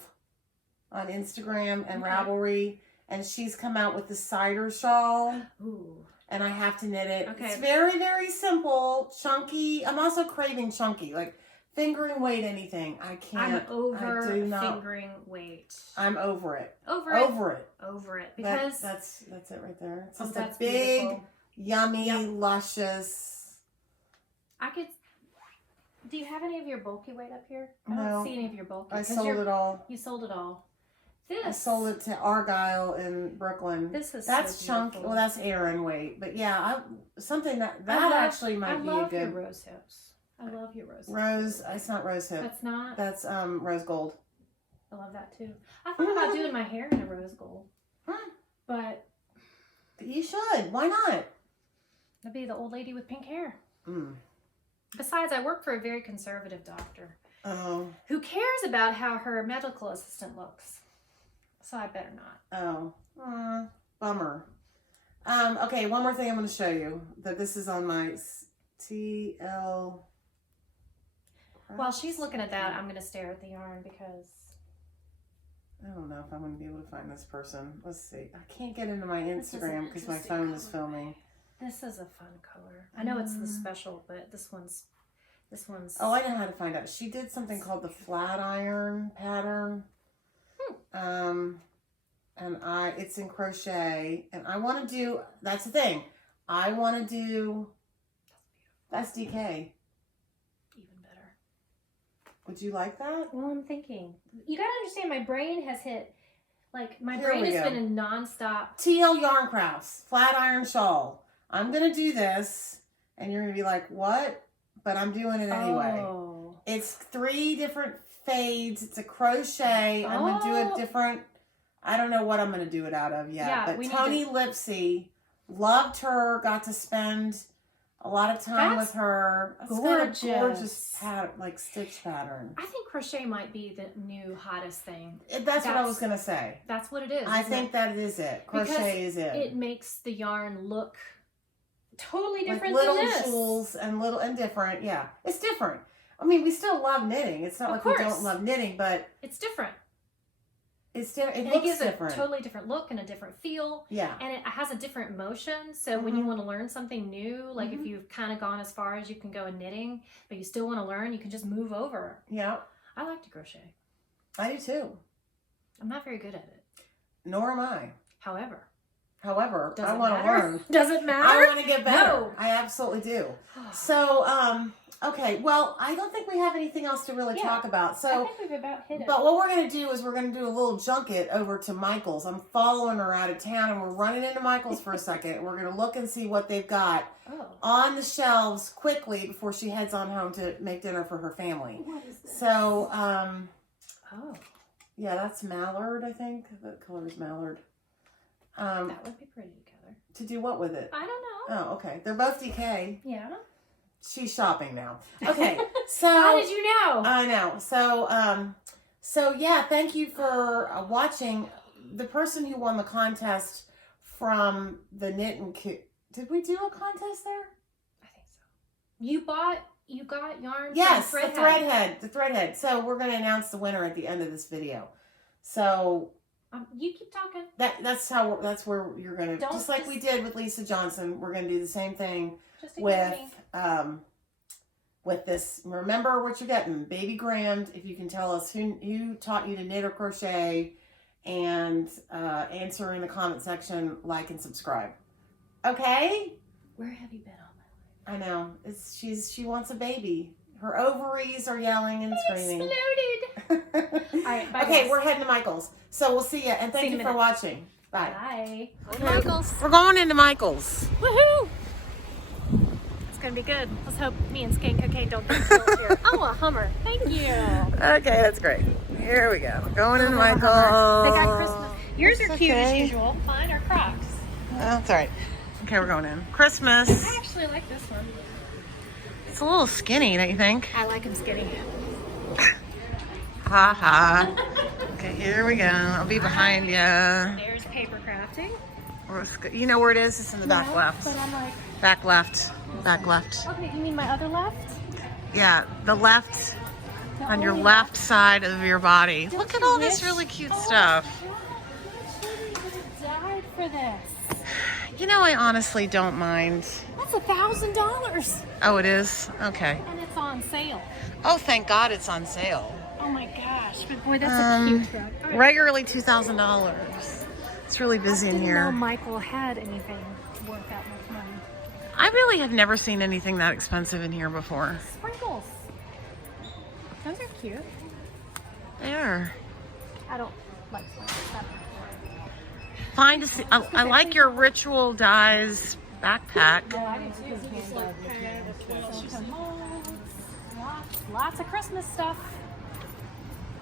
on Instagram and Ravelry, and she's come out with the cider shawl. Ooh. And I have to knit it. Okay. It's very, very simple, chunky. I'm also craving chunky, like fingering weight anything. I can't. I'm over I do not, fingering weight. I'm over it. Over it. Because that's it right there. It's just that's a big, beautiful. yummy, luscious. Do you have any of your bulky weight up here? No. I don't see any of your bulky. I sold it all. You sold it all. I sold it to Argyle in Brooklyn. That's so chunky. Well, that's Aran weight, but yeah, something that actually might be a good. I love your rose hips. I love your rose. Rose. It's not rose hip. That's not. That's rose gold. I love that too. I thought about doing my hair in a rose gold, but you should. Why not? I'd be the old lady with pink hair. Mm. Besides, I work for a very conservative doctor. Oh. Who cares about how her medical assistant looks? So I better not. Oh, bummer. Okay, one more thing I'm going to show you. That this is on my TL. While she's looking at that, I'm going to stare at the yarn because I don't know if I'm going to be able to find this person. Let's see. I can't get into my Instagram because my phone is filming. This is a fun color. I know it's the special, but this one's. Oh, I know how to find out. She did something called the flat iron pattern. And it's in crochet, and I want to do, that's the thing, I want to do, that's DK. Even better. Would you like that? Well, I'm thinking, you gotta understand, my brain has hit, like, my Here brain we has go. been in non-stop. TL Yarn Crafts, flat iron shawl. I'm going to do this, and you're going to be like, what? But I'm doing it anyway. Oh. It's 3 different fades. It's a crochet. I'm going to do a different, I don't know what I'm going to do it out of yet. Yeah, but Tony Lipsy, loved her, got to spend a lot of time with her. It's gorgeous. got a gorgeous pattern, like stitch pattern. I think crochet might be the new hottest thing. That's what I was going to say. That's what it is. I think that is it. Crochet is it. It makes the yarn look totally different like little than this. jewels and different. Yeah, it's different. I mean, we still love knitting. It's not like we don't love knitting, but it's different. It's different. It gives different. A totally different look and a different feel. Yeah. And it has a different motion. So when you want to learn something new, like if you've kind of gone as far as you can go in knitting, but you still want to learn, you can just move over. Yeah. I like to crochet. I do too. I'm not very good at it. Nor am I. However, I want to learn. Does it matter? I want to get better. No. I absolutely do. So, okay. Well, I don't think we have anything else to really talk about. So, I think we've about hit it. But what we're going to do is we're going to do a little junket over to Michael's. I'm following her out of town, and we're running into Michael's for a second. We're going to look and see what they've got on the shelves quickly before she heads on home to make dinner for her family. What is this? So, yeah, that's mallard, I think. The color is mallard. That would be pretty together. To do what with it? I don't know. Oh, okay. They're both DK. Yeah. She's shopping now. Okay. So how did you know? I know. So yeah, thank you for watching. The person who won the contest from the Knit and did we do a contest there? I think so. You got yarn yes, from the threadhead. So we're going to announce the winner at the end of this video. So You keep talking. That's where you're gonna, just like we did with Lisa Johnson. We're gonna do the same thing with this. Remember what you're getting, baby Grand. If you can tell us who taught you to knit or crochet, and answer in the comment section, like and subscribe. Okay. Where have you been all my life? I know. She wants a baby. Her ovaries are yelling and screaming. Exploded. All right, bye. Okay, guys. we're heading to Michael's. So we'll see you, and thank you for watching. Bye. Bye. Okay. Michael's. We're going into Michael's. Woohoo! It's gonna be good. Let's hope me and Skeincocaine don't get killed here. Oh, a Hummer. Thank you. Okay, that's great. Here we go. We're going into Michael's. They got Christmas. Yours are cute as okay. usual. Mine are Crocs. That's all right. Okay, we're going in. Christmas. I actually like this one. It's a little skinny, don't you think? I like them skinny. Ha ha. Okay, here we go. I'll be behind you. There's paper crafting. You know where it is? It's in the back left. But I'm like, back left. Back left. okay, you mean my other left? Yeah, the left. On your left side of your body. Don't Look at you all wish? this really cute stuff. Children would have died for this. You know, I honestly don't mind. That's $1,000. Oh, it is? Okay. And it's on sale. Oh, thank God it's on sale. Oh my gosh. But boy, that's a cute truck. All right. Regularly $2,000. It's really busy in I didn't here. know Michael had anything worth that much money. I really have never seen anything that expensive in here before. Sprinkles. Those are cute. They are. I don't like sprinkles. Fine to see. I like your ritual dyes backpack. I do too. Lots of Christmas stuff.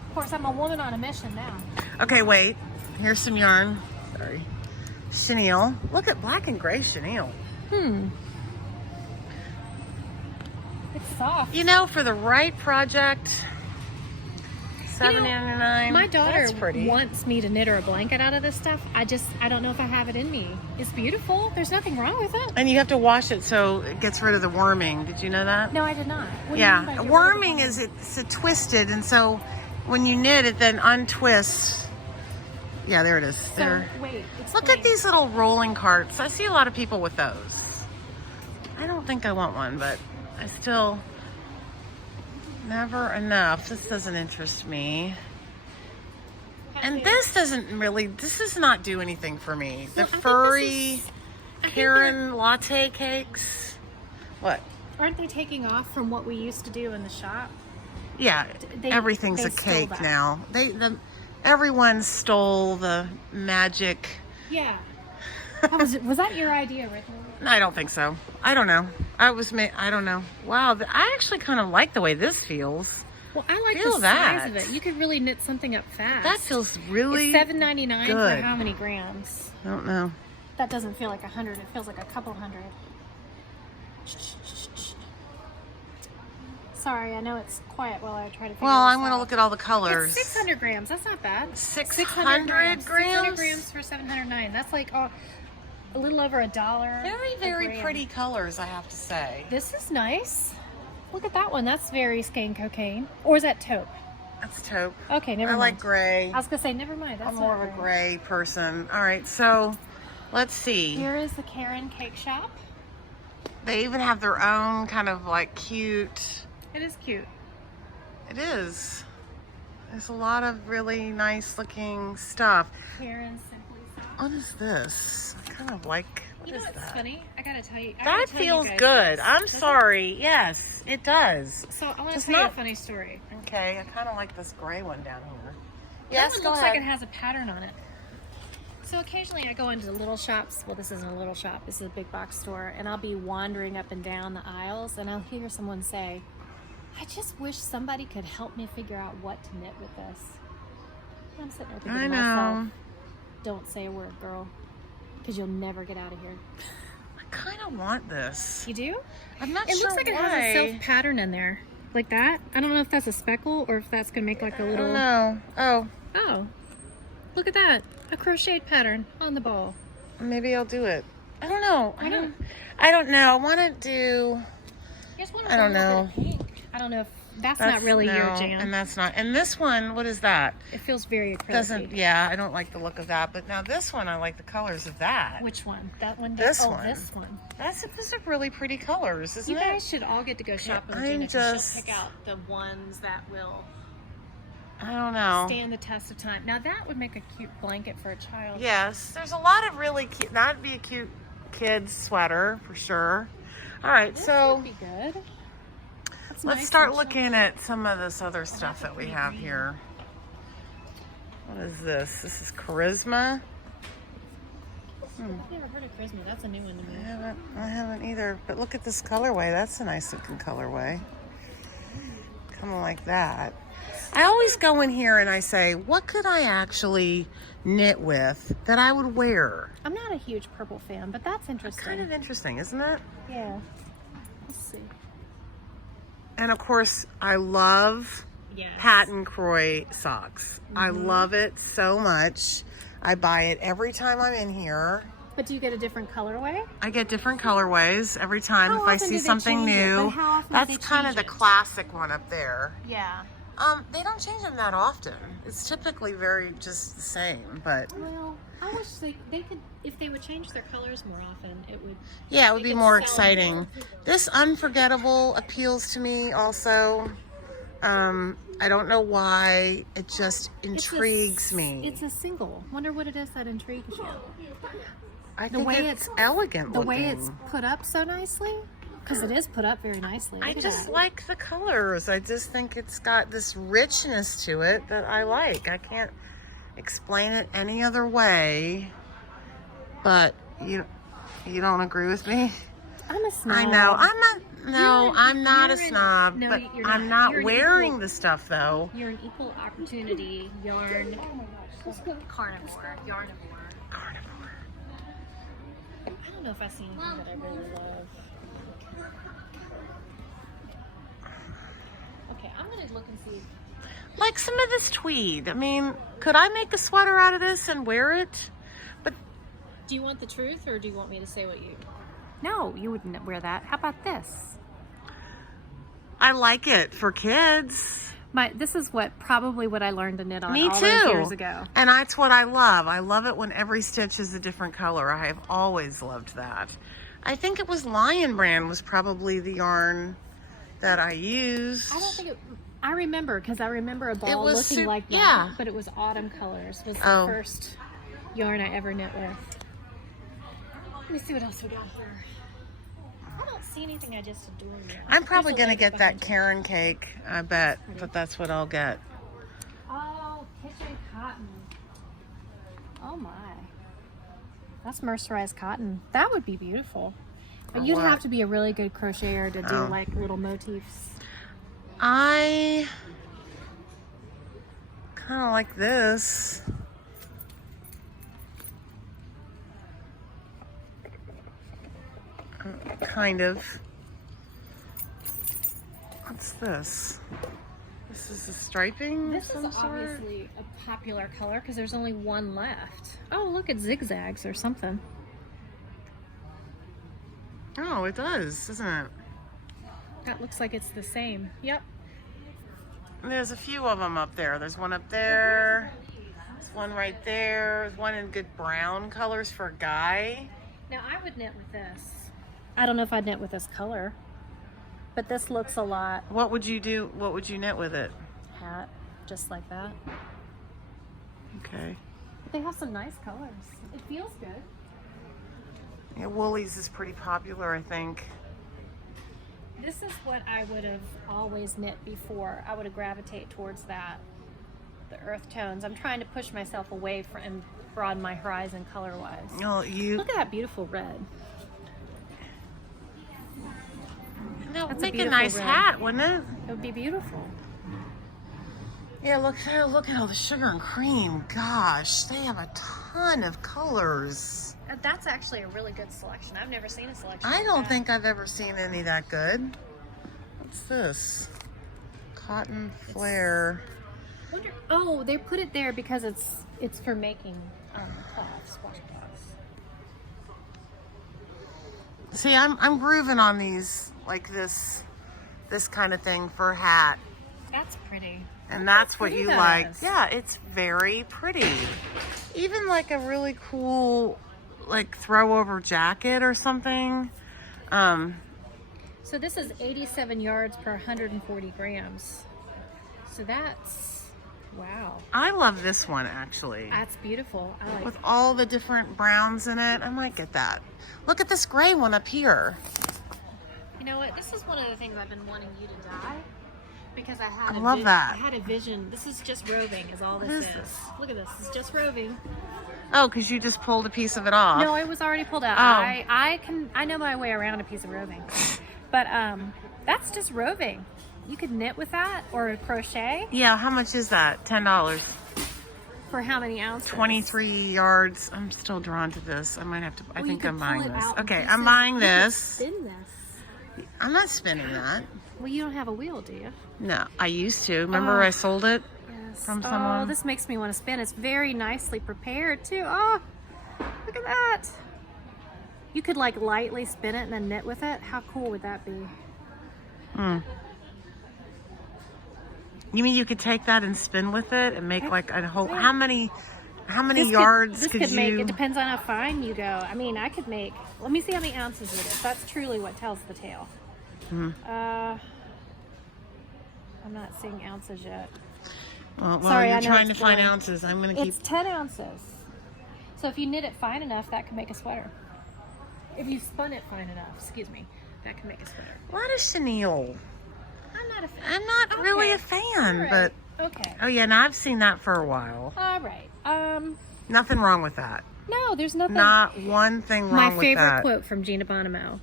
Of course, I'm a woman on a mission now. Okay, wait. Here's some yarn. Sorry. Chenille. Look at black and gray chenille. It's soft. You know, for the right project, $7.99. My daughter That's pretty. wants me to knit her a blanket out of this stuff. I don't know if I have it in me. It's beautiful. There's nothing wrong with it. And you have to wash it so it gets rid of the worming. Did you know that? No, I did not. What do you mean by Yeah. get rid of Worming the is it's a twisted, and so when you knit it, then untwists. Yeah, there it is. So, There. wait. Look at these little rolling carts. I see a lot of people with those. I don't think I want one, but I still... Never enough. This doesn't interest me. And this does not do anything for me. The furry Karen latte cakes. What? Aren't they taking off from what we used to do in the shop? Yeah, everything's they a stole cake that. now. Everyone stole the magic. Yeah. Was that your idea originally? I don't think so. I don't know. I don't know. Wow, I actually kind of like the way this feels. Well, I like Feel the size of it. You could really knit something up fast. That feels really It's $7.99 good. for how many grams? I don't know. That doesn't feel like 100. It feels like a couple hundred. Sorry, I know it's quiet while I try to figure Well, this I'm going to out. look at all the colors. It's 600 grams. That's not bad. 600 grams? 600 grams for $709. That's like a little over $1. Very, a very gram. pretty colors, I have to say. This is nice. Look at that one. That's very Skeincocaine. Or is that taupe? That's taupe. Okay, never I mind. like gray. I was going to say, never mind. That's I'm more not of a gray person. All right, so let's see. Here is the Karen Cake Shop. They even have their own kind of like cute. It is cute. It is. There's a lot of really nice looking stuff. Karen Simply Soft. What is this? I kind of like. You know what's funny? I gotta tell you. That feels good. I'm sorry. Yes, it does. So I want to It's tell you a not- funny story. Okay, I kind of like this gray one down here. That Yes, one go looks ahead. like it has a pattern on it. So occasionally I go into little shops. Well, this isn't a little shop. This is a big box store. And I'll be wandering up and down the aisles and I'll hear someone say, I just wish somebody could help me figure out what to knit with this. And I'm sitting there thinking I to know. myself, don't say a word, girl, because you'll never get out of here. I kind of want this. You do? I'm not It sure looks like it why. has a self pattern in there. Like that. I don't know if that's a speckle or if that's going to make like a I little... don't know. Oh, Oh, look at that. A crocheted pattern on the ball. maybe I'll do it. I don't know. Why not? I don't know. I want to do. I just want I don't know. Pink. I don't know if That's not really your no, jam. and that's not. And this one, what is that? It feels very acrylic. Doesn't. Yeah, I don't like the look of that. But now this one, I like the colors of that. Which one? That one? This oh, one. This one. Those are really pretty colors, isn't You it? guys should all get to go shopping with I'm Gina, 'cause just- she'll pick out the ones that will I don't know. stand the test of time. Now that would make a cute blanket for a child. Yes, there's a lot of really cute. That'd be a cute kid's sweater for sure. All right, This so would be good. That's let's nice start and looking at some of this other stuff that's a that we pretty have green. here. What is this? This is Charisma. I've never heard of Charisma. That's a new one to me. I haven't either. But look at this colorway. That's a nice looking colorway. Kind of like that. I always go in here and I say, what could I actually knit with that I would wear? I'm not a huge purple fan, but that's interesting. Kind of interesting, isn't it? Yeah. Let's see. And of course, I love Yes. patent croy socks. I love it so much. I buy it every time I'm in here. But do you get a different colorway? I get different colorways every time How if I often see do they something change it? new. But how often do That's they kind of change the it? classic one up there. Yeah. They don't change them that often. It's typically very just the same, but Well, I wish they could, if they would change their colors more often, it would. yeah, it would They be could more sell exciting. more. This Unforgettable appeals to me also. I don't know why. It just intrigues me. It's a single. Wonder what it is that intrigues you. I the think way it's elegant The looking. way it's put up so nicely, because it is put up very nicely. I Look at just that. like the colors. I just think it's got this richness to it that I like. I can't explain it any other way. But you don't agree with me? I'm a snob. I know. I'm not a you're an- snob, no, but you're I'm not. not You're an wearing equal- the stuff though. You're an equal opportunity yarn carnivore. Carnivore. I don't know if I see anything that I really love. Okay, I'm gonna look and see. Like some of this tweed. I mean, could I make a sweater out of this and wear it? But Do you want the truth, or do you want me to say what you? No, you wouldn't wear that. How about this? I like it for kids. This is probably what I learned to knit on Me all too. those years ago. And that's what I love. I love it when every stitch is a different color. I have always loved that. I think it was Lion Brand was probably the yarn that I used. I don't think it. I remember because I remember a ball was looking like that, yeah. but it was autumn colors. Was the Oh. first yarn I ever knit with. Let me see what else we got here. I don't see anything I just adore yet. I'm probably There's a going to lady get that behind you. Karen cake, I bet. But that's what I'll get. Oh, kitchen cotton. Oh my. That's mercerized cotton. That would be beautiful. But For you'd what? have to be a really good crocheter to do Oh. like little motifs. I kind of like this. Kind of. What's this? This is a striping This of some is sort? obviously a popular color because there's only one left. Oh, look at zigzags or something. Oh, it does, doesn't it? That looks like it's the same. Yep. There's a few of them up there. There's one up there. There's one right there. There's one in good brown colors for a guy. Now I would knit with this. I don't know if I'd knit with this color, but this looks a lot What would you do? What would you knit with it? hat, just like that. Okay. They have some nice colors. It feels good. Yeah, Woolies is pretty popular, I think. This is what I would have always knit before. I would have gravitated towards that, the earth tones. I'm trying to push myself away from and broaden my horizon color-wise. No, you. Look at that beautiful red. No, That's a make a beautiful nice red. hat, wouldn't it? It would be beautiful. Yeah, look at all the sugar and cream. Gosh, they have a ton of colors. That's actually a really good selection. I've never seen a selection. I like don't that. think I've ever seen any that good. What's this? Cotton flare. Oh, they put it there because it's for making cloths, washcloths. See, I'm grooving on these like this this kind of thing for a hat. That's pretty. And that's what you that like. is. Yeah, it's very pretty. Even like a really cool, like throw over jacket or something. So this is 87 yards per 140 grams. So that's, wow. I love this one actually. That's beautiful. I like With all the different browns in it. I might get that. Look at this gray one up here. You know what? This is one of the things I've been wanting you to dye. Because I had that. I had a vision. This is just roving is all this What is. is this? Look at this. It's just roving. Oh, because you just pulled a piece of it off. No, it was already pulled out. Oh. I know my way around a piece of roving. But that's just roving. You could knit with that or crochet. Yeah, how much is that? $10. For how many ounces? 23 yards. I'm still drawn to this. I might have to, I Well, think you I'm could pull buying it this. out in Okay, pieces. I'm buying You could this. spin this. I'm not spinning that. Well, you don't have a wheel, do you? No, I used to. Remember I sold it Yes. from Oh, someone? this makes me want to spin. It's very nicely prepared too. Oh, look at that. You could like lightly spin it and then knit with it. How cool would that be? You mean you could take that and spin with it and make like a whole, Yeah. how many This yards could you? make, it depends on how fine you go. I mean, I could make, let me see how many ounces it is. That's truly what tells the tale. I'm not seeing ounces yet. Well, Sorry, you're I know trying to it's find blurry. ounces. I'm going to keep. It's 10 ounces. So if you knit it fine enough, that could make a sweater. If you spun it fine enough, excuse me, that can make a sweater. What is chenille? I'm not a fan. I'm not really a fan, All right. but Okay. oh yeah, now I've seen that for a while. All right. Nothing wrong with that. No, there's nothing. Not one thing wrong My with favorite that. quote from Gina Bonomo: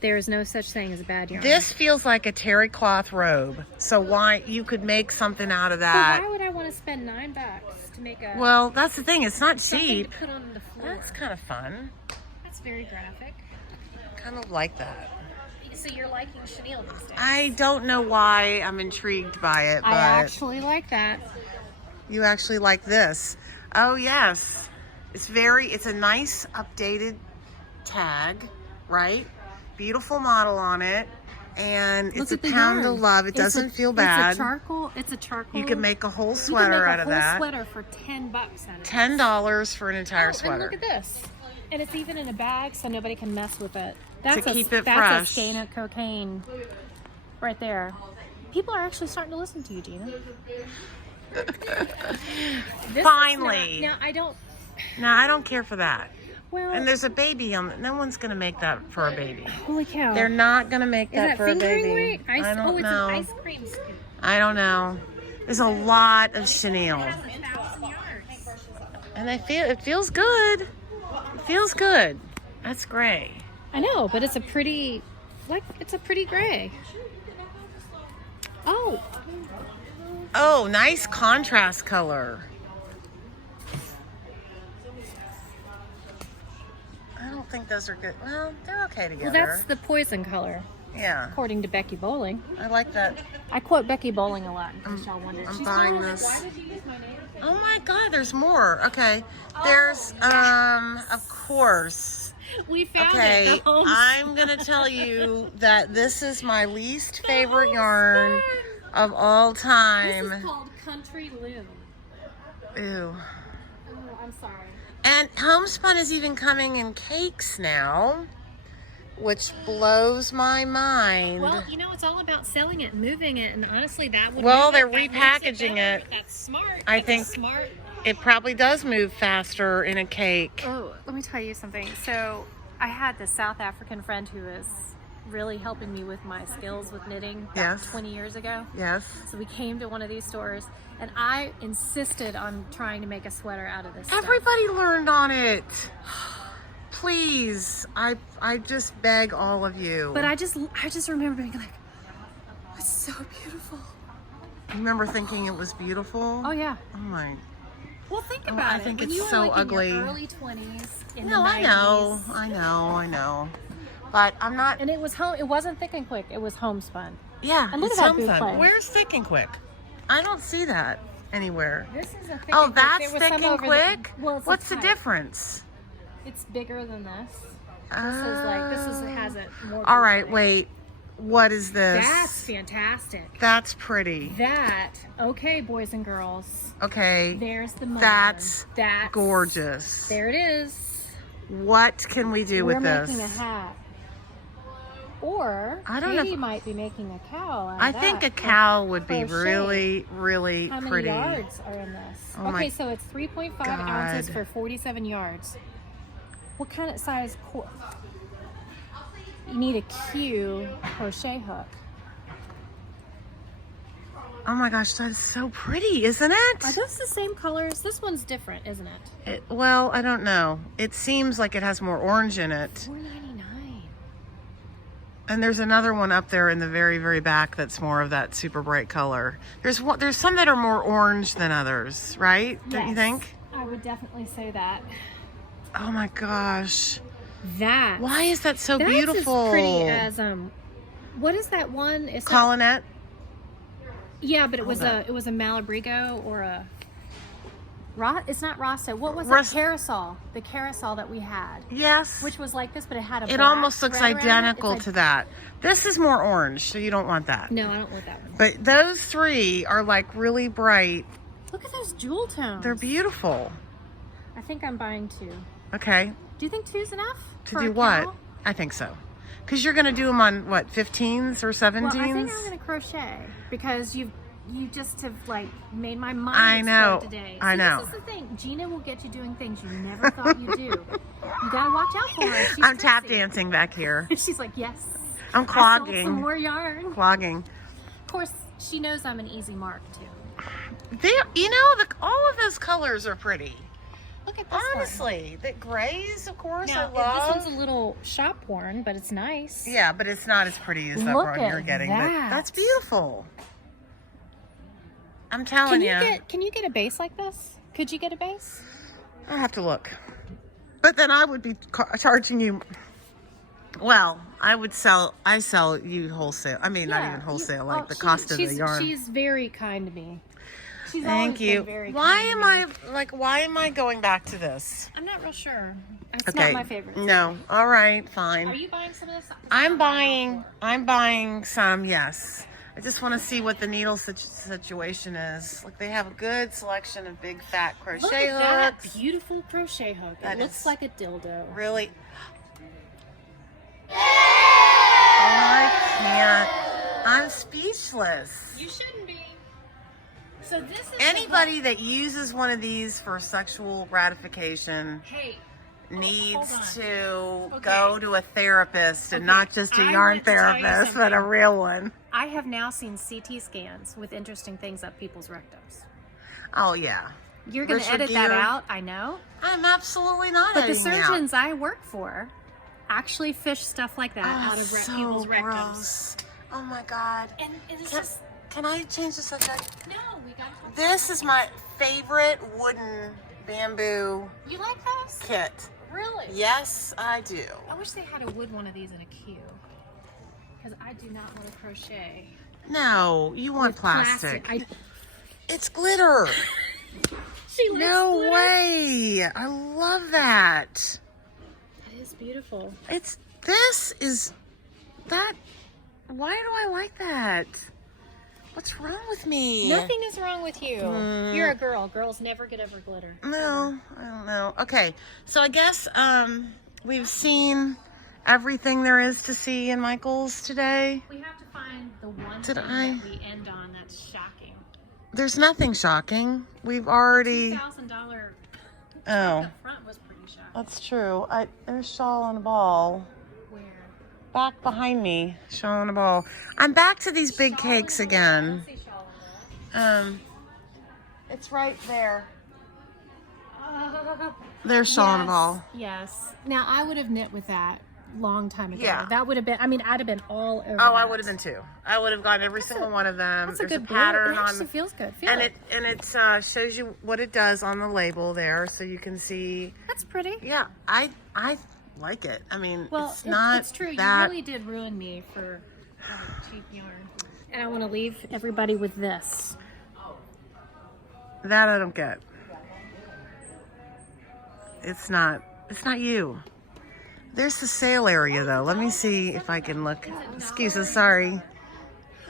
"There is no such thing as a bad yarn." This feels like a terry cloth robe, so why you could make something out of But that? why would I want to spend $9 to make a Well, that's the thing. It's not something cheap. to put on the floor? That's kind of fun. That's very graphic. Kind of like that. So you're liking chenille these days? I don't know why I'm intrigued by it, but I actually like that. you actually like this. Oh yes. It's a nice updated tag, right? Beautiful model on it. And it's Look a at the pound yarn. of love. It doesn't feel bad. It's a charcoal. You can make a whole You can sweater make out a of whole that. sweater for $10 out of it. $10 for an entire And sweater. look at this. And it's even in a bag so nobody can mess with it. That's keep it that's fresh. a Skeincocaine right there. People are actually starting to listen to you, Gina. This Finally. is not, now I don't. No, I don't care for that. Well, And there's a baby on it. No one's going to make that for a baby. holy cow! They're not going to make is that that for a fingering baby. weight? I don't it's know. an ice cream scoop. I don't know. There's a lot of chenille. It has 1,000 yards. And it feels good. It feels good. That's gray. I know, but it's a pretty gray. Oh, Oh, nice contrast color. I don't think those are good. Well, they're okay together. well, that's the poison color, yeah. according to Becky Bowling. I like that. I quote Becky Bowling a lot, in case y'all wondered. I'm She's buying not- this. Why did you use my name? Oh my God, there's more. Okay. There's, of course. We found Okay, it. The home I'm going to tell you that this is my least favorite yarn of all This time. is called Country Loom. Ew. Oh, I'm sorry. And homespun is even coming in cakes now, which blows my mind. Well, you know, it's all about selling it, moving it, and honestly, that would. Well, move they're that makes repackaging better. it. That's smart. I That's think- smart. It probably does move faster in a cake. Oh, let me tell you something. So, I had this South African friend who was really helping me with my skills with knitting back Yes. 20 years ago. Yes. So we came to one of these stores, and I insisted on trying to make a sweater out of this stuff. Everybody learned on it. Please, I just beg all of you. But I just remember being like, it's so beautiful. Remember thinking it was beautiful? Oh yeah. Oh my. Well, think Oh, about I it. think when it's you were so like ugly. in your early 20s, in No, the 90s, I know. But I'm not. and it was home. It wasn't thick and quick. It was homespun. Yeah, And look it's at that boot homespun. play. Where's Thick and Quick? I don't see that anywhere. This is a thick Oh, and quick. that's There was Thick some and over Quick? well, it's a What's the type. difference? It's bigger than this. This has it more. All right, wait. What is this? That's fantastic. That's pretty. That, okay, boys and girls. Okay. There's the moon. That's gorgeous. There it is. What can we do with this? We're making a hat. Or Katie might be making a cowl. I think a cowl would be really, really How pretty. How many yards are in this? Oh okay, so it's 3.5 ounces for 47 yards. What kind of size cord? You need a Q crochet hook. Oh my gosh, that is so pretty, isn't it? Are those the same colors? This one's different, isn't it? Well, I don't know. It seems like it has more orange in it. $4.99. And there's another one up there in the very, very back that's more of that super bright color. There's some that are more orange than others, right? Yes, Don't you think? I would definitely say that. Oh my gosh. That. Why is that so beautiful? That's as pretty as what is that one? It's Collinette? Yeah, but it was a Malabrigo or a it's not Rosso. What was it? Carousel. The carousel that we had. Yes. Which was like this, but it had a It almost looks identical to that. This is more orange, so you don't want that. No, I don't want that one. But those three are like really bright. Look at those jewel tones. They're beautiful. I think I'm buying 2. Okay. Do you think 2's enough? To do what? I think so. Because you're going to do them on, what, 15s or 17s? Well, I think I'm going to crochet because you just have like made my mind I know. explode today. I know. This is the thing. Gina will get you doing things you never thought you'd do. You gotta watch out for her. She's I'm tap tricksy. dancing back here. She's like, yes. I'm clogging. I sold some more yarn. Clogging. Of course, she knows I'm an easy mark too. You know, all of those colors are pretty. Look at this Honestly, the grays, of course, now, I love. This one's a little shop worn, but it's nice. Yeah, but it's not as pretty as that Look one at you're getting. that. But that's beautiful. I'm telling you. Can you get a base like this? Could you get a base? I'll have to look. But then I would be charging you. Well, I sell you wholesale. I mean, not even wholesale, the cost of the yarn. She's very kind to me. She's Thank you. Why am I going back to this? I'm not real sure. It's not my favorite. No. All right, fine. Are you buying some of this? I'm buying some, yes. I just want to see what the needle situation is. Like, they have a good selection of big fat crochet Look at hooks. that beautiful crochet hook. It looks like a dildo. Really? I can't. I'm speechless. You shouldn't be. So this is anybody that uses one of these for sexual gratification needs to go to a therapist and not just a yarn therapist, but a real one. I have now seen CT scans with interesting things up people's rectums. Oh, yeah. You're going to edit that out, I know. I'm absolutely not editing it out. But the surgeons I work for actually fish stuff like that out of people's rectums. Gross. Oh, my God. And it's just... Can I change the subject? No, we got to... This is my favorite wooden bamboo You like this? kit. Really? Yes, I do. I wish they had a wood one of these in a queue. Because I do not want to crochet. No, you want plastic. It's glitter. She likes no glitter. way. I love that. That is beautiful. Why do I like that? What's wrong with me? Nothing is wrong with you. You're a girl. Girls never get over glitter. No, I don't know. Okay, so I guess we've seen everything there is to see in Michael's today. We have to find the one thing that we end on that's shocking. There's nothing shocking. We've already... $2,000 Oh. The front was pretty shocking. That's true. There's shawl on a ball. Where? Back behind me. Shawl on a ball. I'm back to these big cakes again. I don't see shawl on the It's right there. There's shawl on a ball. Yes. Now, I would have knit with that long time ago. Yeah. That would have been, I'd have been all over I would have been too. I would have gotten every single one of them. That's There's a good pattern blue. It actually feels good. It shows you what it does on the label there, so you can see. That's pretty. Yeah, I like it. I mean, well, it's true. You really did ruin me for cheap yarn. And I want to leave everybody with this. That I don't get. It's not you. There's the sale area though. Let me see if I can look. Excuse us, sorry.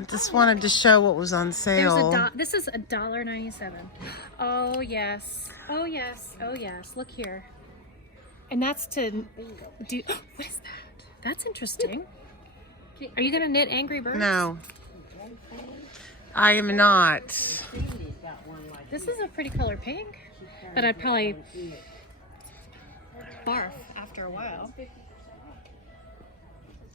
Just wanted to show what was on There's sale. this is $1.97. Oh yes. Oh yes. Oh yes. Look here. And that's to do. What is that? That's interesting. Are you gonna knit Angry Birds? No, I am not. This is a pretty color pink, but I'd probably barf after a while.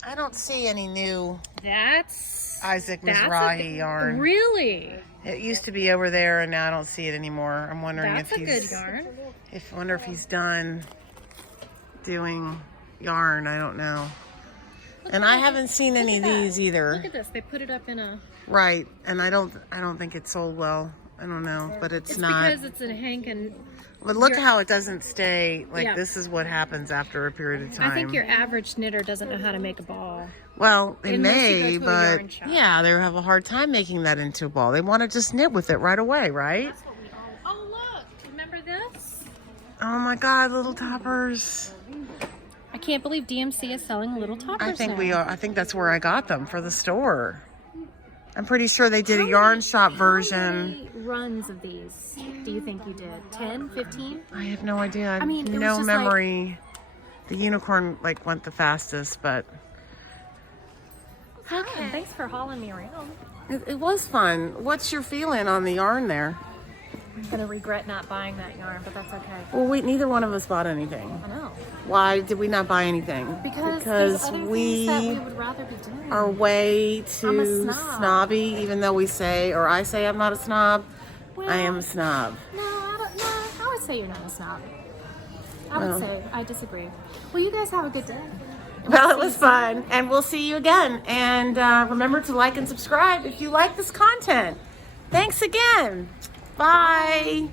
I don't see any new That's Isaac that's Mizrahi yarn. Really? It used to be over there, and now I don't see it anymore. I'm wondering That's if a he's good yarn. I wonder if he's done doing yarn. I don't know. And I haven't seen any of these either. Look at this. They put it up in a. Right, and I don't think it sold well. I don't know, but it's not. Because it's a Hank and. But look how it doesn't stay. Like, Yeah. this is what happens after a period of time. I think your average knitter doesn't know how to make a ball. Well, they Unless you may, go to a but yarn shop. yeah, they have a hard time making that into a ball. They want to just knit with it right away, right? That's what we all. Oh look! Remember this? Oh my God, little toppers! I can't believe DMC is selling little toppers. I think now. we are. I think that's where I got them for the store. I'm pretty sure they did a yarn shop How version. many runs of these do you think you did? 10, 15? I have no idea. I mean, it was no just memory. The unicorn went the fastest, but Okay. Thanks for hauling me around. it was fun. What's your feeling on the yarn there? I'm gonna regret not buying that yarn, but that's okay. Well, neither one of us bought anything. I know. Why did we not buy anything? Because there's other things that we would rather be doing. are way I'm a too snob. snobby, even though we say, or I say I'm not a snob. Well, I am a snob. No, I don't. No, I would say you're not a snob. I would Well. say I disagree. Well, you guys have a good day. Well, it was fun, and we'll see you again. And remember to like and subscribe if you like this content. Thanks again. Bye.